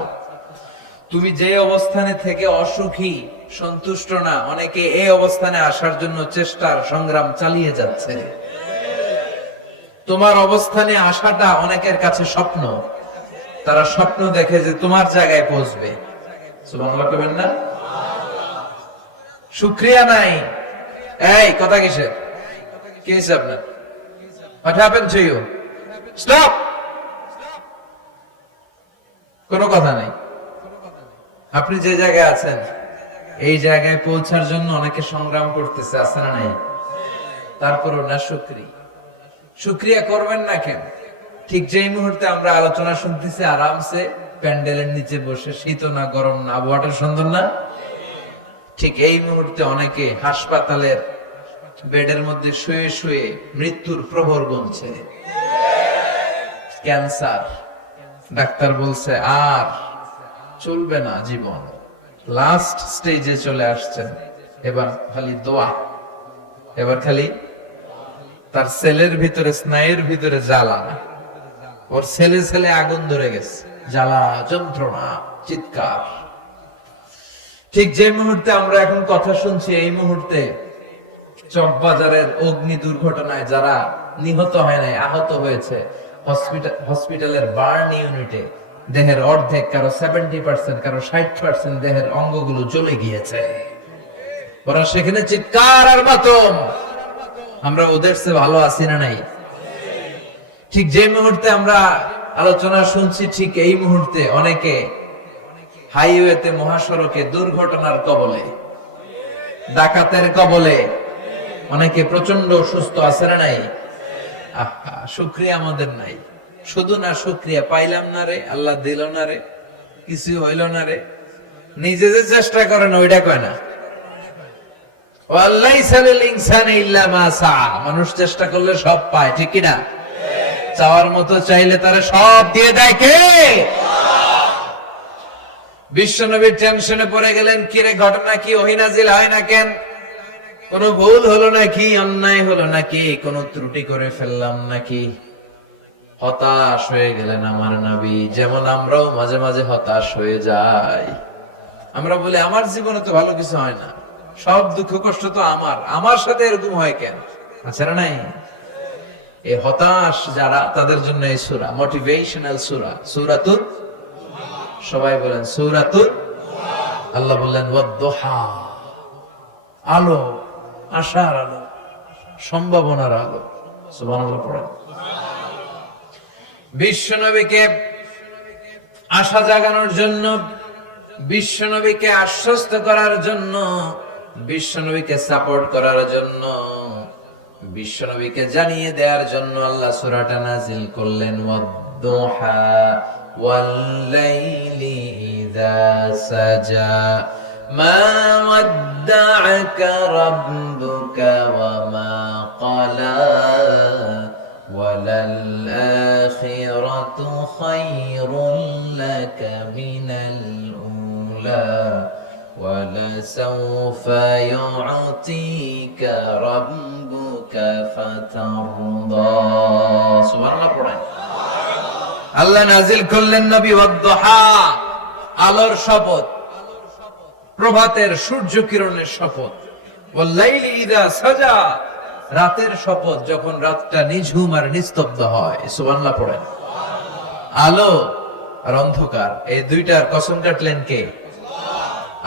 তুমি যে অবস্থানে থেকে অসুখী, সন্তুষ্ট না, অনেকে এই অবস্থানে আসার জন্য চেষ্টার সংগ্রাম চালিয়ে যাচ্ছে। তোমার অবস্থানে আসাটা অনেকের কাছে স্বপ্ন, তারা স্বপ্ন দেখে যে তোমার জায়গায় পৌঁছবে। সুবহানাল্লাহ কইবেন না? শুকরিয়া নাই। এই কথা কিসের? কি হইছে আপনার? What happened to you? Stop! কোনো কথা নাই। আপনি যে জায়গায় আছেন এই জায়গায় পৌঁছার জন্য অনেকে সংগ্রাম করতেছে, আছে না নাই? তারপরও না শুকরিয়া করবেন না কেন? ঠিক যেই মুহূর্তে আমরা আলোচনা শুনতেছি আরামসে প্যান্ডেলের নিচে বসে, শীত না গরম না, আবহাওয়াটা সুন্দর না, ঠিক এই মুহূর্তে অনেকে হাসপাতালের বেডের মধ্যে শুয়ে শুয়ে মৃত্যুর প্রহর গুনছে। ক্যান্সার, ডাক্তার বলছে আর চলবে না, জীবন লাস্ট স্টেজে চলে আসছেন, এবার খালি দোয়া, এবার খালি তার সেলের ভিতরে, স্নায়ুর ভিতরে জ্বালা, ওর ছেলে ছেলে আগুন ধরে গেছে, জ্বালা, যন্ত্রণা, চিৎকার। ঠিক যে মুহূর্তে আমরা এখন কথা শুনছি এই মুহূর্তে চকবাজারের অগ্নি দুর্ঘটনায় যারা নিহত হয় নাই, আহত হয়েছে, হসপিটালের বার্ন ইউনিটে দেহের অর্ধেক, কারো 70%, কারো 60% দেহের অঙ্গগুলো জ্বলে গিয়েছে। ওরা সেখানে চিৎকার আর মাতম। আমরা ওদের চেয়ে ভালো আছি না নাই? ঠিক যে মুহূর্তে আমরা আলোচনা শুনছি ঠিক এই মুহূর্তে অনেকে হাইওয়েতে, মহাসড়কে দুর্ঘটনার কবলে, ডাকাতের কবলে, অনেকে প্রচন্ড অসুস্থ, আছে না নাই? আহা, শুকরিয়া আমাদের নাই। শুধু না শুকরিয়া, পাইলাম না রে, আল্লাহ দিল না রে, কিছু হইল না রে, নিজে যে চেষ্টা করেন ওইটা কয় না। মানুষ চেষ্টা করলে সব পায়, ঠিক কিনা? চাওয়ার মতো চাইলে তারা সব দিয়ে দেয় কে? বিশ্বনবী টেনশনে পড়ে গেলেন, কিরে ঘটনা কি, ওহী নাজিল হয় না কেন? কোন ভুল হলো নাকি, অন্যায় হলো নাকি, কোন ত্রুটি করে ফেললাম নাকি? হতাশ হয়ে গেলেন আমার নবী। যেমন আমরাও মাঝে মাঝে হতাশ হয়ে যাই। আমরা বলি আমার জীবনে তো ভালো কিছু হয় না, সব দুঃখ কষ্ট তো আমার সাথে এরকম হয় কেন? আছে না নাই? এই হতাশ যারা, তাদের জন্য এই সূরা মোটিভেশনাল সূরা, সূরাতুল, সবাই বলেন সূরাতুল। আল্লাহ বললেন ওয়াদ-দুহা, আলো, আশার আলো, সম্ভাবনার আলো। সুবহানাল্লাহ পড়েন। বিশ্বনবীকে আশা জাগানোর জন্য, বিশ্বনবীকে আশ্বস্ত করার জন্য, বিশ্বনবীকে সাপোর্ট করার জন্য, বিশ্বনবীকে জানিয়ে দেওয়ার জন্য আল্লাহ সূরাটা নাজিল করলেন ওয়াদ-দুহা ওয়াল-লাইলি ইযা সাজা মা ওয়াদ্দা'আকা রাব্বুকা ওয়া মা ক্বালা ওয়ালাল-আখিরাতু খায়রুল লাকা মিনাল উলা ওয়ালাসাউফা ইউ'তিকা রাব্বুকা ফাতারদা। সুবহানাল্লাহ পড়েন। আল্লাহ নাজিল করলেন নবী ওয়াদ-দুহা, আলোর শপথ, প্রভাতের সূর্য কিরণের শপথ, ওয়াল্লাইলি ইযা সাজা, রাতের শপথ যখন রাতটা নিঝুম আর নিস্তব্ধ হয়। সুবহানাল্লাহ পড়েন। আলো আর অন্ধকার, এই দুইটার কসম কাটলেন কে?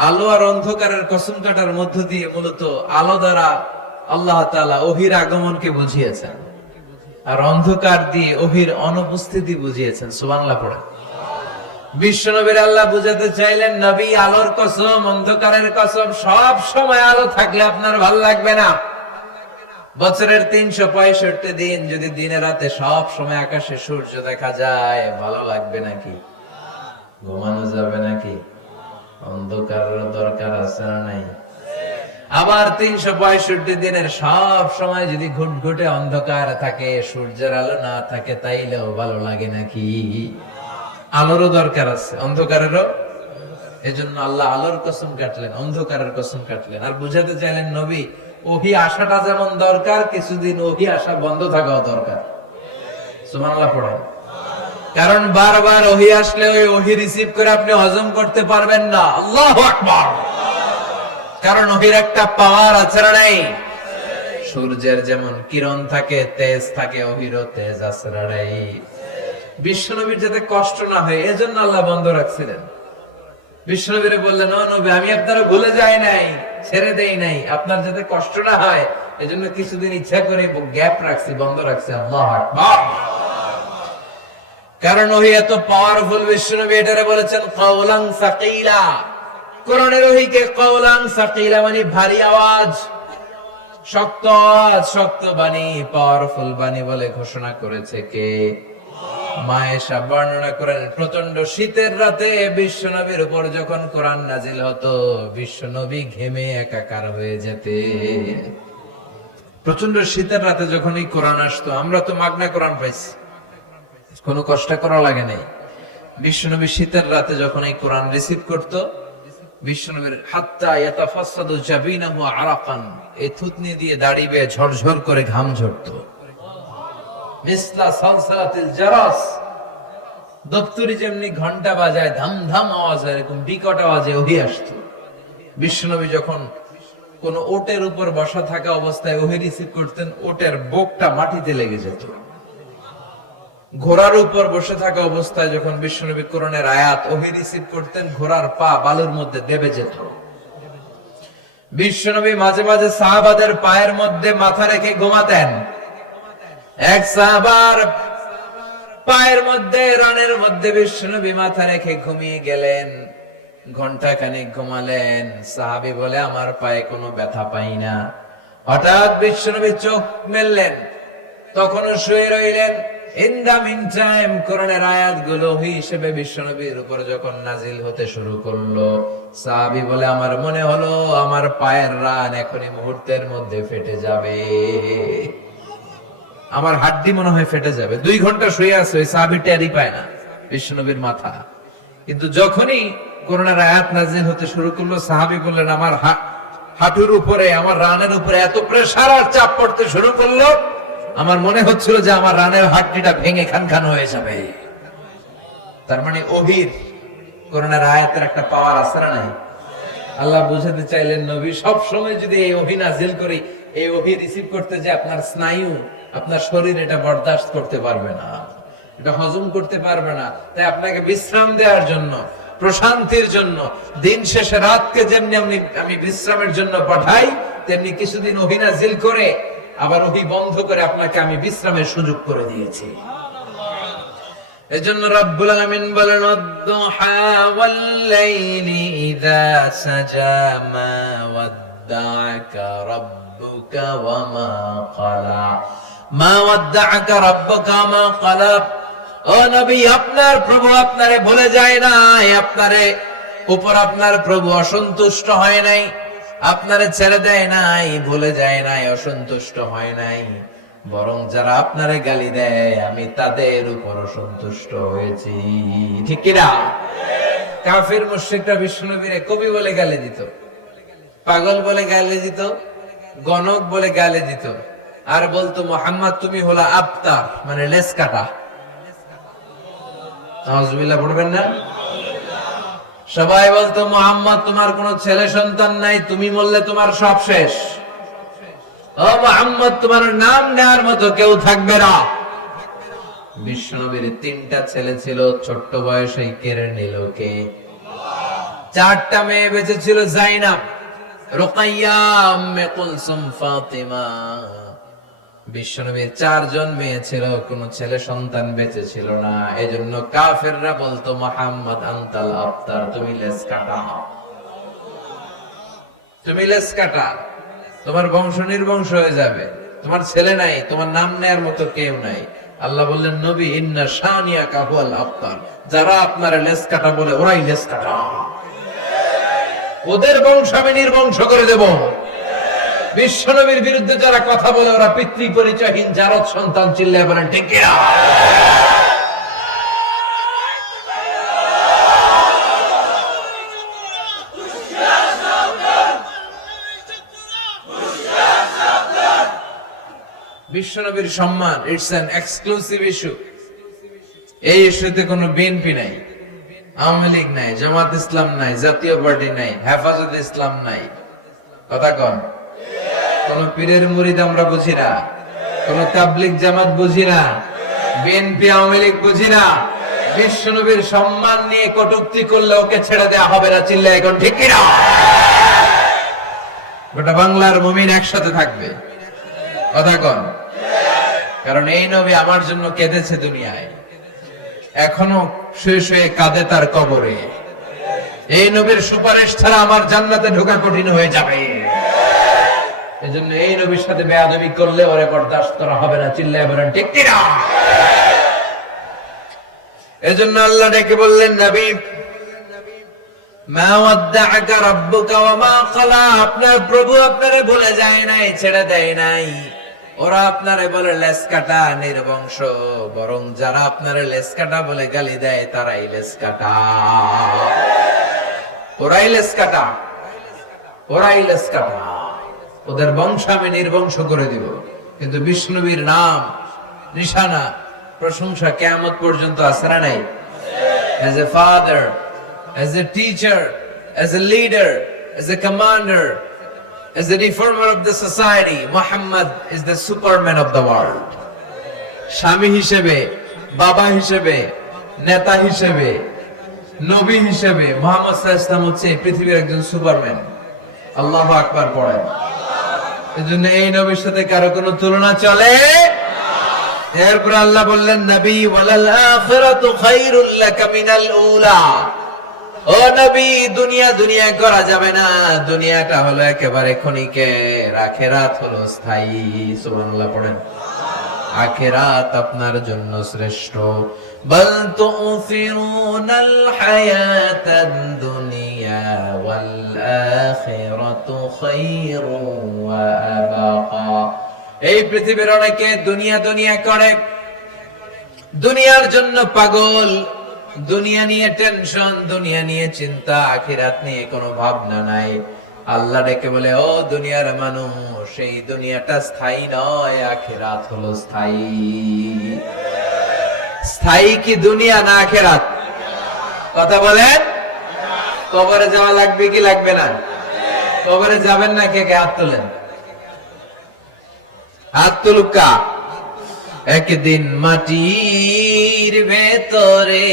আলো আর অন্ধকারের কসম কাটার মধ্য দিয়ে মূলত আলো দ্বারা আল্লাহ তাআলা ওহীর আগমনকে বুঝিয়েছেন, আর অন্ধকার দিয়ে ওহীর অনুপস্থিতি বুঝিয়েছেন। সুবহানাল্লাহ পড়েন। বিশ্বনবীর আল্লাহ বুঝাতে চাইলেন, নবী আলোর কসম, অন্ধকারের কসম, সব সময় আলো থাকলে আপনার ভালো লাগবে না। বছরের 365 দিন যদি দিনে রাতে সব সময় আকাশে সূর্য দেখা যায়, ভালো লাগবে নাকি? ঘুমানো যাবে নাকি? অন্ধকারের দরকার আছে না নাই? আবার 365 দিনের সব সময় যদি ঘুটঘুটে অন্ধকার থাকে, সূর্যের আলো না থাকে, তাইলেও ভালো লাগে নাকি? আলোরও দরকার আছে, অন্ধকারেরও। এজন্য আল্লাহ আলোর কসম কাটলেন, অন্ধকারের কসম কাটলেন, আর বুঝাতে চাইলেন নবী ওহী আসাটা যেমন দরকার, কিছুদিন ওহী আসা বন্ধ থাকাও দরকার। সুবহানাল্লাহ পড়েন। কারণ বারবার ওহী আসলে ওই ওহী রিসিভ করে আপনি হজম করতে পারবেন না। আল্লাহু আকবার। কারণ ওহীর একটা পাওয়ার আছে না নাই? সূর্যের যেমন কিরণ থাকে, তেজ থাকে, ওহীরও তেজ আছে না নাই? বিশ্বনবীর যাতে কষ্ট না হয় এজন্য আল্লাহ বন্ধ রাখছিলেন। বিশ্বনবীরে বললেন, ও নবী, আমি আপনারা ভুলে যাই নাই, ছেড়ে দেই নাই, আপনার যাতে কষ্ট না হয় এজন্য কিছুদিন ইচ্ছা করে গ্যাপ রাখছি, বন্ধ রাখছি। আল্লাহু আকবার। কারণ ওহী এত পাওয়ারফুল, বিশ্বনবী এটারে বলেছেন কাওলান সাকিলা। কোরআনের ওহীকে কাওলান সাকিলা মানে ভারী আওয়াজ, শক্ত আওয়াজ, শক্ত বাণী, পাওয়ারফুল বাণী বলে ঘোষণা করেছে কে? মায়েশা বর্ণনা করেন, প্রচন্ড শীতের রাতে বিশ্বনবীর উপর যখন কোরআন নাজিল হতো, বিশ্বনবী ঘেমে একাকার হয়ে যেতে। প্রচন্ড শীতের রাতে যখন এই কোরআন আসতো, আমরা তো মাগনা কোরআন পাইছি, কোনো কষ্ট করা লাগে নাই। বিশ্বনবী শীতের রাতে যখন এই কোরআন রিসিভ করত, বিশ্বনবীর হাত্তা ইয়াতাফাসসাদু জাবিনাহু আরাকান, এই থুতনি দিয়ে দাড়ি বেয়ে ঝরঝর করে ঘাম ঝরতো। মিসলা সালসালাতিল জারাস, দপ্তরি যেমনি ঘন্টা বাজায় ধাম ধাম আওয়াজ হয়, এরকম বিকট আওয়াজে ওহী আসতো। বিশ্বনবী যখন কোন ওটের উপর বসা থাকা অবস্থায় ওহী রিসিভ করতেন, ওটের বুকটা মাটিতে লেগে যেত। ঘোড়ার উপর বসে থাকা অবস্থায় যখন বিশ্বনবী কোরআনের আয়াত ওহী রিসিভ করতেন, ঘোড়ার পা বালুর মধ্যে দেবে যেত। বিশ্বনবী মাঝে মাঝে সাহাবাদের পায়ের মধ্যে মাথা রেখে ঘুমাতেন। এক সাহাবার পায়ের মধ্যে, রানের মধ্যে বিশ্বনবী মাথা রেখে ঘুমিয়ে গেলেন। ঘন্টা খানিক ঘুমালেন, সাহাবী বলে আমার পায়ে কোনো ব্যথা পাই না। হঠাৎ বিশ্বনবী চোখ মেললেন, তখনও শুয়ে রইলেন। ইন দা মিন টাইম কোরআনের আয়াতগুলো ওহী হিসেবে বিশ্বনবীর উপর যখন নাজিল হতে শুরু করলো, সাহাবী বলে আমার মনে হলো আমার পায়ের রান এখনই মুহূর্তের মধ্যে ফেটে যাবে, আমার হাড্ডি মনে হয় ফেটে যাবে। 2 ঘন্টা শুয়ে আছে, ওই সাহাবী টেরই পায় না বিশ্বনবীর মাথা। কিন্তু যখনই কোরআনের আয়াত নাজিল হতে শুরু করলো, সাহাবী বললেন আমার হাঁটুর উপরে, আমার রানের উপরে এত প্রেসার আর চাপ পড়তে শুরু করলো, আমার মনে হচ্ছিল যে আমার রানের হাড্ডিটা ভেঙে খান হয়ে যাবে। তার মানে ওহীর, কোরআনের আয়াতের একটা পাওয়ার আছে না নাই? আল্লাহ বুঝাতে চাইলেন নবী সব সময় যদি এই ওহী নাজিল করি, এই ওহী রিসিভ করতে যে আপনার স্নায়ু, আপনার শরীর এটা বরদাস্ত করতে পারবে না, এটা হজম করতে পারবে না। তাই আপনাকে বিশ্রাম দেওয়ার জন্য, প্রশান্তির জন্য, দিন শেষে রাতকে যেমনি আমি বিশ্রামের জন্য পাঠাই, তেমনি কিছুদিন ওহী নাজিল করে আবার ওহী বন্ধ করে আপনাকে আমি বিশ্রামের সুযোগ করে দিয়েছি। এজন্য রব্বুল আলামিন বলেন, আদ-দুহা ওয়াল লাইলি ইযা সাজা মা ওয়াদ্দাআকা রাব্বুকা ওয়া মা ক্বালা, মা ওয়াদ্দাআকা রাব্বুকা ওয়া মা ক্বালা। ও নবী, আপনার প্রভু আপনারে ভুলে যায় নাই, আপনারে উপর আপনার প্রভু অসন্তুষ্ট হয় নাই, আপনারে ছেড়ে দেয় নাই, ভুলে যায় নাই, অসন্তুষ্ট হয় নাই। বরং যারা আপনারে গালি দেয় আমি তাদের উপর অসন্তুষ্ট হয়েছি। ঠিক কিনা? কাফির মুশরিকরা বিশ্বনবীরে কবি বলে গালি দিত, পাগল বলে গালি দিত, গণক বলে গালি দিত, আর বলতো মুহাম্মদ তুমি হলা আবতার, মানে লেস কাটা। নাউজুবিল্লাহ পড়বেন না? সবাই বলতো মুহাম্মদ তোমার কোনো ছেলে সন্তান নাই, তুমি বললে তোমার সব শেষ। ও মুহাম্মদ তোমার নাম নেওয়ার মতো কেউ থাকবে না। বিশ্বনবীর 3টা ছেলে ছিল, ছোট্ট বয়সেই কেড়ে নিল কে? 4টা মেয়ে বেঁচে ছিল, জাইনাব, রুকাইয়া, উম্মে কুলসুম, ফাতিমা। বিশ্বনবীর 4 জন মেয়ে ছিল, কোন ছেলে সন্তান বেঁচে ছিল না। এজন্য কাফেররা বলতো মুহাম্মদ আনতাল আবতার, তুমি লেজ কাটা, তুমি লেজ কাটা, তোমার বংশ নির্বংশ হয়ে যাবে, তোমার ছেলে নাই, তোমার নাম নেয়ার মতো কেউ নাই। আল্লাহ বললেন নবী ইন্না শানিয়াকা হুয়াল আবতার, যারা আপনার লেজ কাটা বলে ওরাই লেজ কাটা, ওদের বংশ আমি নির্বংশ করে দেব। বিশ্বনবীর বিরুদ্ধে যারা কথা বলে ওরা পিতৃ পরিচয়হীন জারদ সন্তান, চিল্লায় বলেন ঠিক কিনা? বিশ্বনবীর সম্মান ইটস অ্যান এক্সক্লুসিভ ইস্যু। এই ইস্যুতে কোনো বিএনপি নাই, আওয়ামী লীগ নাই, জামাত ইসলাম নাই, জাতীয় পার্টি নাই, হেফাজত ইসলাম নাই। কথা কন? কোন পীরের মুরিদ আমরা বুঝি না, কোন তাবলীগ জামাত বুঝি না, বিএনপি আওয়ামী লীগ বুঝি না। বিশ্বনবীর সম্মান নিয়ে কটূক্তি করলে ওকে ছেড়ে দেওয়া হবে না, চিল্লায় এখন ঠিক কিনা? গোটা বাংলার মুমিন একসাথে থাকবে। কথা কন? কারণ এই নবী আমার জন্য কেঁদেছে দুনিয়ায়, এখনো শুয়ে শুয়ে কাঁদে তার কবরে। এই নবীর সুপারিশ ছাড়া আমার জান্নাতে ঢোকা কঠিন হয়ে যাবে। এজন্য এই নবীর সাথে বেয়াদবি করলে ওরে বরদাস্ত করা হবে না, চিল্লায় বলেন ঠিক কিনা? এজন্য আল্লাহ ডেকে বললেন নবী মা ওয়াদ্দাআকা রাব্বুকা ওয়া মা ক্বালা, আপনার প্রভু আপনারে ভুলে যায় নাই, ছেড়ে দেয় নাই। ওরা আপনারে বলে লেজ কাটা, নির্বংশ, বরং যারা আপনারে লেজ কাটা বলে গালি দেয় তারাই লেজ কাটা, ওরাই লেজ কাটা, ওরাই লেজ কাটা, ওদের বংশ আমি নির্বংশ করে দিব। কিন্তু বিষ্ণুবীর নাম, নিশানা, প্রশংসা কিয়ামত পর্যন্ত আছে না নাই? As a father, as a teacher, as a leader, as a commander, as the reformer of the society, Muhammad is the superman of the world. স্বামী হিসেবে, বাবা হিসেবে, নেতা হিসেবে, নবী হিসেবে মুহাম্মদ সাল্লাল্লাহু আলাইহি ওয়াসাল্লাম হচ্ছে পৃথিবীর একজন সুপারম্যান। আল্লাহু আকবার পড়েন। এজন্য এই নবীর সাথে কারো কোনো তুলনা চলে? এরপর আল্লাহ বললেন নবী ওয়ালাল আখিরাতু খায়রুল লাকা মিনাল উলা, ও নবী দুনিয়া দুনিয়া করা যাবে না, দুনিয়াটা হলো একেবারে ক্ষণিকের, আখিরাত হলো স্থায়ী। সুবহানাল্লাহ পড়েন। আখিরাত আপনার জন্য শ্রেষ্ঠ। বাল তুফিরুনাল হায়াতাদ দুনিয়া ওয়াল আখিরাতু খায়রু ওয়া আবাকা। এই পৃথিবীর অনেকে দুনিয়া দুনিয়া করে, দুনিয়ার জন্য পাগল, দুনিয়া নিয়ে টেনশন, দুনিয়া নিয়ে চিন্তা, আখিরাত নিয়ে কোনো ভাবনা নাই। আল্লাহ ডেকে বলে ও দুনিয়ার মানুষ, এই দুনিয়াটা স্থায়ী নয়, আখিরাত হলো স্থায়ী। স্থায়ী কি দুনিয়া না আখিরাত? কথা বলেন। কবরে যাওয়া লাগবে কি লাগবে না? কবরে যাবেন না? কে কে হাত তোলেন? হাত তুলুকা। একদিন মাটির ভেতরে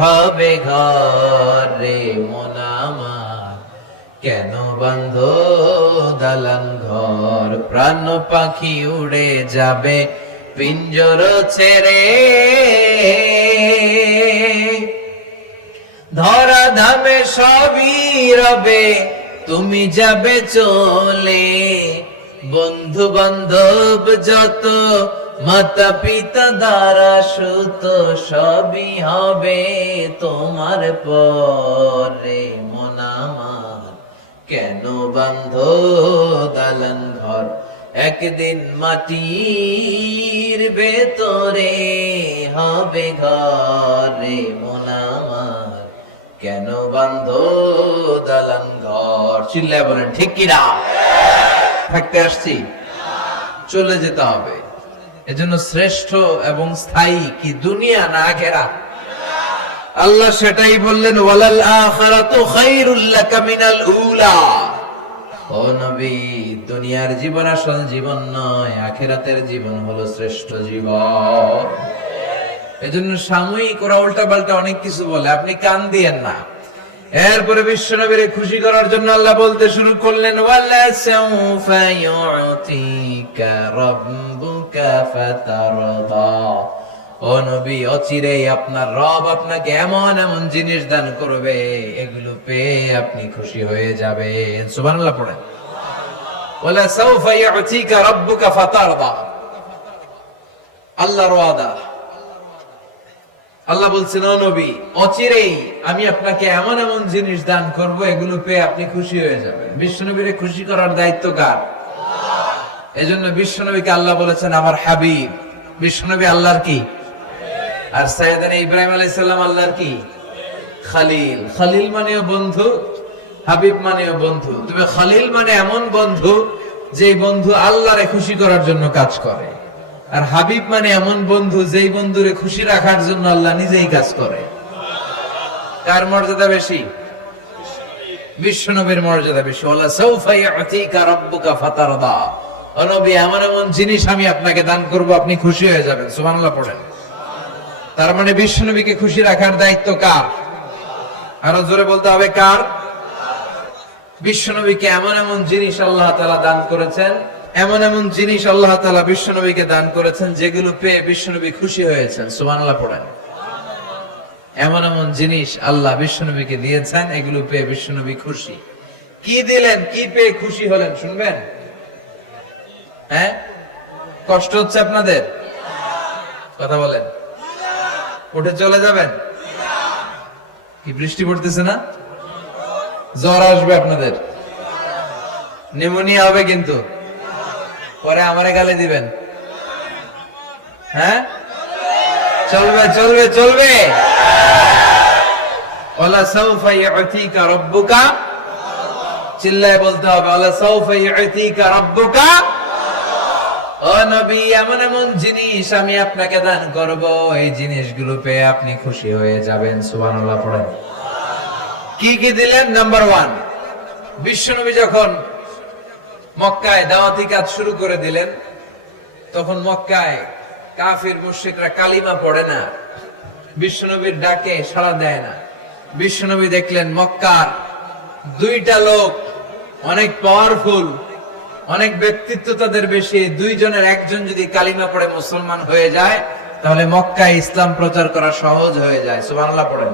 হবে ঘর রে মন আমার, কেন বান্ধ দালান ঘর, প্রাণ পাখি উড়ে যাবে পিঞ্জর ছেড়ে, ধরা ধামে সবই রবে তুমি যাবে চলে, বন্ধু বান্ধব যত, মাতা পিতা দ্বারা সুত, সবই হবে তোমার পরে মন আমার, কেন বান্ধ দালান ঘর। একদিন মাটির ভেতরে হবে ঘরে মন আমার, কেন বান্ধ দালান ঘর। চিল্লায় বলেন ঠিক কিনা? থাকতে আসছি, চলে যেতে হবে। এজন্য শ্রেষ্ঠ এবং স্থায়ী কি দুনিয়া না আখিরাত? আল্লাহ সেটাই বললেন, ওয়ালাল আখিরাতু খায়রুল লাকা মিনাল উলা। ও নবী, দুনিয়ার জীবন আসল জীবন নয়, আখিরাতের জীবন হলো শ্রেষ্ঠ জীবন। এজন্য সাময়িক ওরা উল্টা পাল্টা অনেক কিছু বলে, আপনি কান দিয়েন না। এরপরে বিশ্বনবীরে খুশি করার জন্য আল্লাহ বলতে শুরু করলেন, ওয়ালা সাউফা ইউতিকা রাব্বুকা ফাতারদা। ও নবী, অচিরেই আপনার রব আপনাকে এমন এমন জিনিস দান করবে, এগুলো পেয়ে আপনি খুশি হয়ে যাবেন। সুবহানাল্লাহ পড়েন। ওয়ালা সাউফা ইউতিকা রাব্বুকা ফাতারদা, আল্লাহর ওয়াদা। আল্লাহ বলছেন, ও নবী, অচিরেই আমি আপনাকে এমন এমন জিনিস দান করব, এগুলো পেয়ে আপনি খুশি হয়ে যাবেন। বিশ্বনবীরে খুশি করার দায়িত্ব কার? এজন্য বিশ্বনবীকে আল্লাহ বলেছেন আমার হাবিব। বিশ্বনবী আল্লাহর কি? আর সাইয়েদানা ইব্রাহিম আলাইহিস সালাম আল্লাহর কি? খলিল। খলিল মানেও বন্ধু, হাবিব মানেও বন্ধু। তবে খলিল মানে এমন বন্ধু যে বন্ধু আল্লাহরে খুশি করার জন্য কাজ করে, আর হাবিব মানে এমন বন্ধু যেই বন্ধুরে খুশি রাখার জন্য আল্লাহ নিজেই কাজ করে। কার মর্যাদা বেশি? বিশ্বনবীর মর্যাদা বেশি। ওয়ালা সাউফা ইউতিকা রাব্বুকা ফাতারদা, ও নবী, এমন এমন জিনিস আমি আপনাকে দান করব, আপনি খুশি হয়ে যাবেন। সুবহানাল্লাহ পড়েন। তার মানে বিশ্বনবীকে খুশি রাখার দায়িত্ব কার? আরো জোরে বলতে হবে, কার? বিশ্বনবীকে এমন এমন জিনিস আল্লাহ তাআলা দান করেছেন, এমন এমন জিনিস আল্লাহ তাআলা বিশ্বনবীকে দান করেছেন যেগুলো পেয়ে বিশ্বনবী খুশি হয়েছেন। সুবহানাল্লাহ পড়েন। এমন এমন জিনিস আল্লাহ বিশ্বনবীকে দিয়েছেন, এগুলো পেয়ে বিশ্বনবী খুশি। কি দিলেন, কি পেয়ে খুশি হলেন শুনবেন? হ্যাঁ, কষ্ট হচ্ছে আপনাদের? কথা বলেন। উঠে চলে যাবেন? কি বৃষ্টি পড়তেছে না? জ্বর আসবে আপনাদের, নিউমোনিয়া হবে, কিন্তু পরে আমারে গালে দিবেন। হ্যাঁ, চলবে চলবে চলবে। ওয়ালা সাউফা ইউতিকা রাব্বুকা, চিল্লায় বলতে হবে, ওয়ালা সাউফা ইউতিকা রাব্বুকা। ও নবী, এমন এমন জিনিস আমি আপনাকে দান করব, এই জিনিসগুলো পেয়ে আপনি খুশি হয়ে যাবেন। সুবহানাল্লাহ পড়েন। কি কি দিলেন? নাম্বার 1, বিশ্বনবী যখন মক্কায় দাওয়াতি কাজ শুরু করে দিলেন, তখন মক্কায় কাফির মুশরিকরা কালিমা পড়ে না, বিশ্বনবীর ডাকে সাড়া দেয় না। বিশ্বনবী দেখলেন মক্কার দুইটা লোক অনেক পাওয়ারফুল, অনেক ব্যক্তিত্ব তাদের বেশি, দুইজনের একজন যদি কালিমা পড়ে মুসলমান হয়ে যায়, তাহলে মক্কায় ইসলাম প্রচার করা সহজ হয়ে যায়। সুবহানাল্লাহ পড়েন।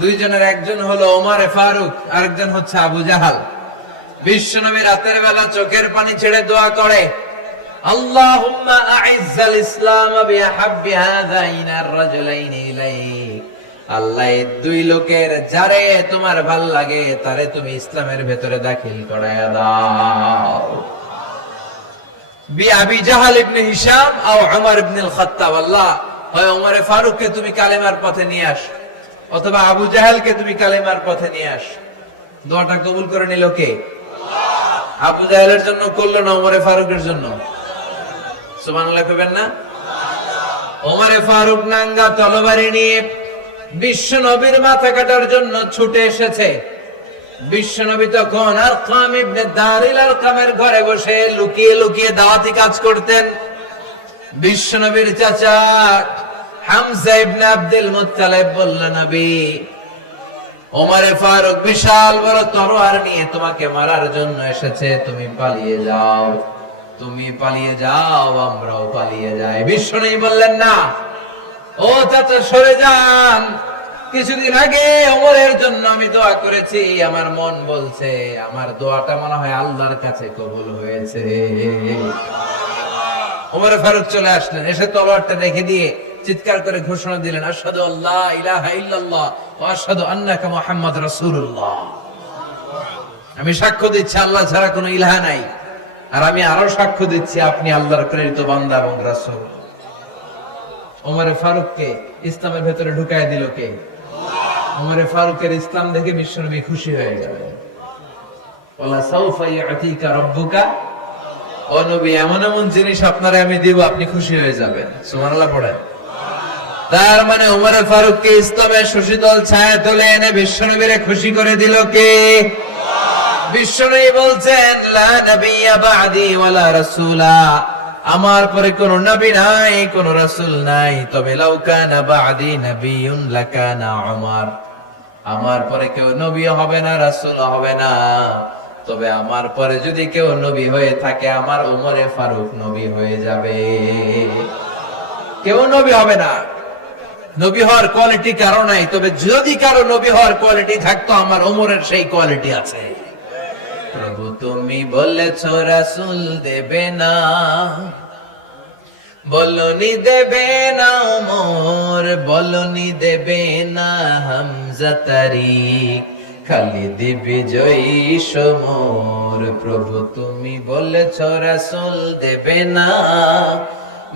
দুইজনের একজন হলো ওমর ফারুক, আরেকজন হচ্ছে আবু জাহাল। বিশ্বনবী রাতের বেলা চোখের পানি ছেড়ে দোয়া করে, আল্লাহুম্মা আইজ্জাল ইসলাম বিহাব্বি হাযাইনার রাজুলাইনি ইলাইক। আল্লাহ, এই দুই লোকের যারে তোমার ভাল লাগে তারে তুমি ইসলামের ভেতরে দাখিল করায়া দাও। আবি জাহাল ইবনে হিশাম আর ওমর ইবনে আল খাত্তাব। আল্লাহ, হয় ওমর ফারুককে তুমি কালেমার পথে নিয়ে আস, অথবা আবু জাহালকে তুমি কালেমার পথে নিয়ে আস। দোয়াটা কবুল করে নিল কে? আবু জাহেলের জন্য করলো না ওমরে ফারুকের জন্য? সুবহানাল্লাহ কইবেন না? ওমরে ফারুক নাঙ্গা তরবারি নিয়ে বিশ্ব নবীর মাথা কাটার জন্য ছুটে এসেছে। বিশ্বনবী তখন আরকাম ইবনে দারিল আরকামের ঘরে বসে লুকিয়ে লুকিয়ে দাওয়াতি কাজ করতেন। বিশ্বনবীর চাচা হামজা ইবনে আব্দুল মুত্তালিব বলল, নবী, ওমরে ফারুক বিশাল বড় তরোয়ার নিয়ে তোমাকে মারার জন্য এসেছে, তুমি পালিয়ে যাও, তুমি পালিয়ে যাও, আমরাও পালিয়ে যাই। বিশ্বনবী বললেন, না, ও চাচা সরে যান, কিছুদিন আগে ওমরের জন্য আমি দোয়া করেছি, আমার মন বলছে আমার দোয়াটা মনে হয় আল্লাহর কাছে কবুল হয়েছে। ওমর ফারুক চলে আসলেন, এসে তলোয়ারটা রেখে দিয়ে চিৎকার করে ঘোষণা দিলেন, আশহাদু আল্লা ইলাহা ইল্লাল্লাহ ওয়া আশহাদু আন্নাকা মুহাম্মাদ রাসূলুল্লাহ। আমি সাক্ষ্য দিচ্ছি আল্লাহ ছাড়া কোনো ইলাহা নাই, আর আমি আরো সাক্ষ্য দিচ্ছি আপনি আল্লাহর প্রেরিত বান্দা এবং রাসূল। ওমর ফারুককে ইসলামের ভেতরে ঢুকায় দিল কে? ওমর ফারুকের ইসলাম দেখে বিশ্বনবী খুশি হয়ে গেলেন। ওয়ালা সাউফা ইউতিকা রাব্বুকা, ও নবী, এমন এমন জিনিস আপনারে আমি দিব, আপনি খুশি হয়ে যাবেন। সুবহানাল্লাহ পড়েন। তার মানে উমর ফারুককে ইসলামের শশীতল ছায়া তুলে এনে বিশ্বনবীরে খুশি করে দিল কে? বিশ্বনবী বলছেন লা নাবিয়্যা বা'দি ওয়ালা রাসূলা, আমার পরে কোন নবী নাই, কোন রাসূল নাই, তবে লাউ কানা বা'দি নাবিয়্যুন লাকানা উমর, আমার পরে কেউ নবী হবে না, রাসূল হবে না, তবে আমার পরে যদি কেউ নবী হয়ে থাকে আমার উমরে ফারুক নবী হয়ে যাবে। কেউ নবী হবে না, নবী হওয়ার কোয়ালিটি কারো নাই, তবে যদি কারো নবী হওয়ার কোয়ালিটি থাকতো আমার উমরের সেই কোয়ালিটি আছে। প্রভু তুমি বলেছ রাসূল দেবে না, বলনি দেবে না উমর, বলনি দেবে না হামজা তারিক, খালিদ বিজয়ী সমর। প্রভু তুমি বলেছ রাসূল দেবে না,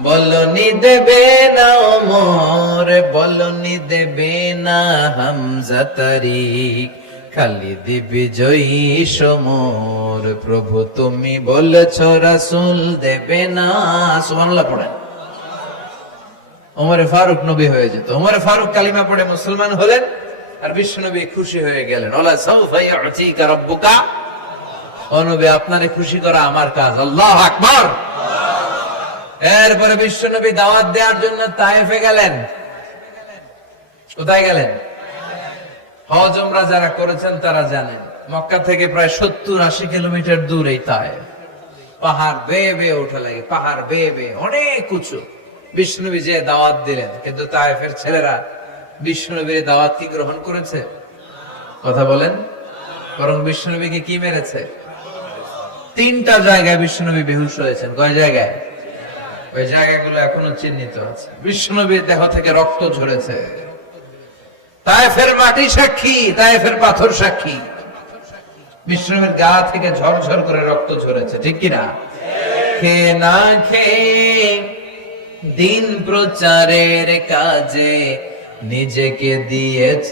বলনি দেবে না ওমর, বলনি দেবে না হামজা তারিক, খালিদ বিজয়ী সমর। প্রভু তুমি বলেছ রাসূল দেবে না। সুবহানাল্লাহ পড়েন। ওমরে ফারুক নবী হয়ে যেত। ওমরে ফারুক কালিমা পড়ে মুসলমান হলেন, আর বিশ্বনবী খুশি হয়ে গেলেন। ওয়ালা সাউফা ইউতিকা রাব্বুকা, ও নবী আপনারে খুশি করা আমার কাজ। আল্লাহু আকবার। এরপরে বিশ্বনবী দাওয়াত দেওয়ার জন্য তায়েফে গেলেন। কোথায় গেলেন? হজ উমরা যারা করেছেন তারা জানেন, মক্কা থেকে প্রায় 70-80 কিলোমিটার দূর এই তায়েফ। পাহাড় বেয়ে বেয়ে ওঠা লাগে, পাহাড় বেয়ে বেয়ে অনেক উঁচু। বিশ্বনবী যে দাওয়াত দিলেন, কিন্তু তায়েফের ছেলেরা বিশ্বনবীর দাওয়াত কি গ্রহণ করেছে? কথা বলেন। বরং বিশ্বনবীকে কি মেরেছে? 3টা জায়গায় বিশ্বনবী বেহুশ হয়েছেন। কয় জায়গায়? ওই জায়গাগুলো এখনো চিহ্নিত আছে। বিশ্বনবীর দেহ থেকে রক্ত ঝরেছে। তায়েফের মাটি সাক্ষী, তায়েফের পাথর সাক্ষী। বিশ্বনবীর গা থেকে ঝরঝর করে রক্ত ঝরেছে, ঠিক কিনা? খেয়ে না খেয়ে দিন প্রচারের কাজে নিজেকে দিয়েছ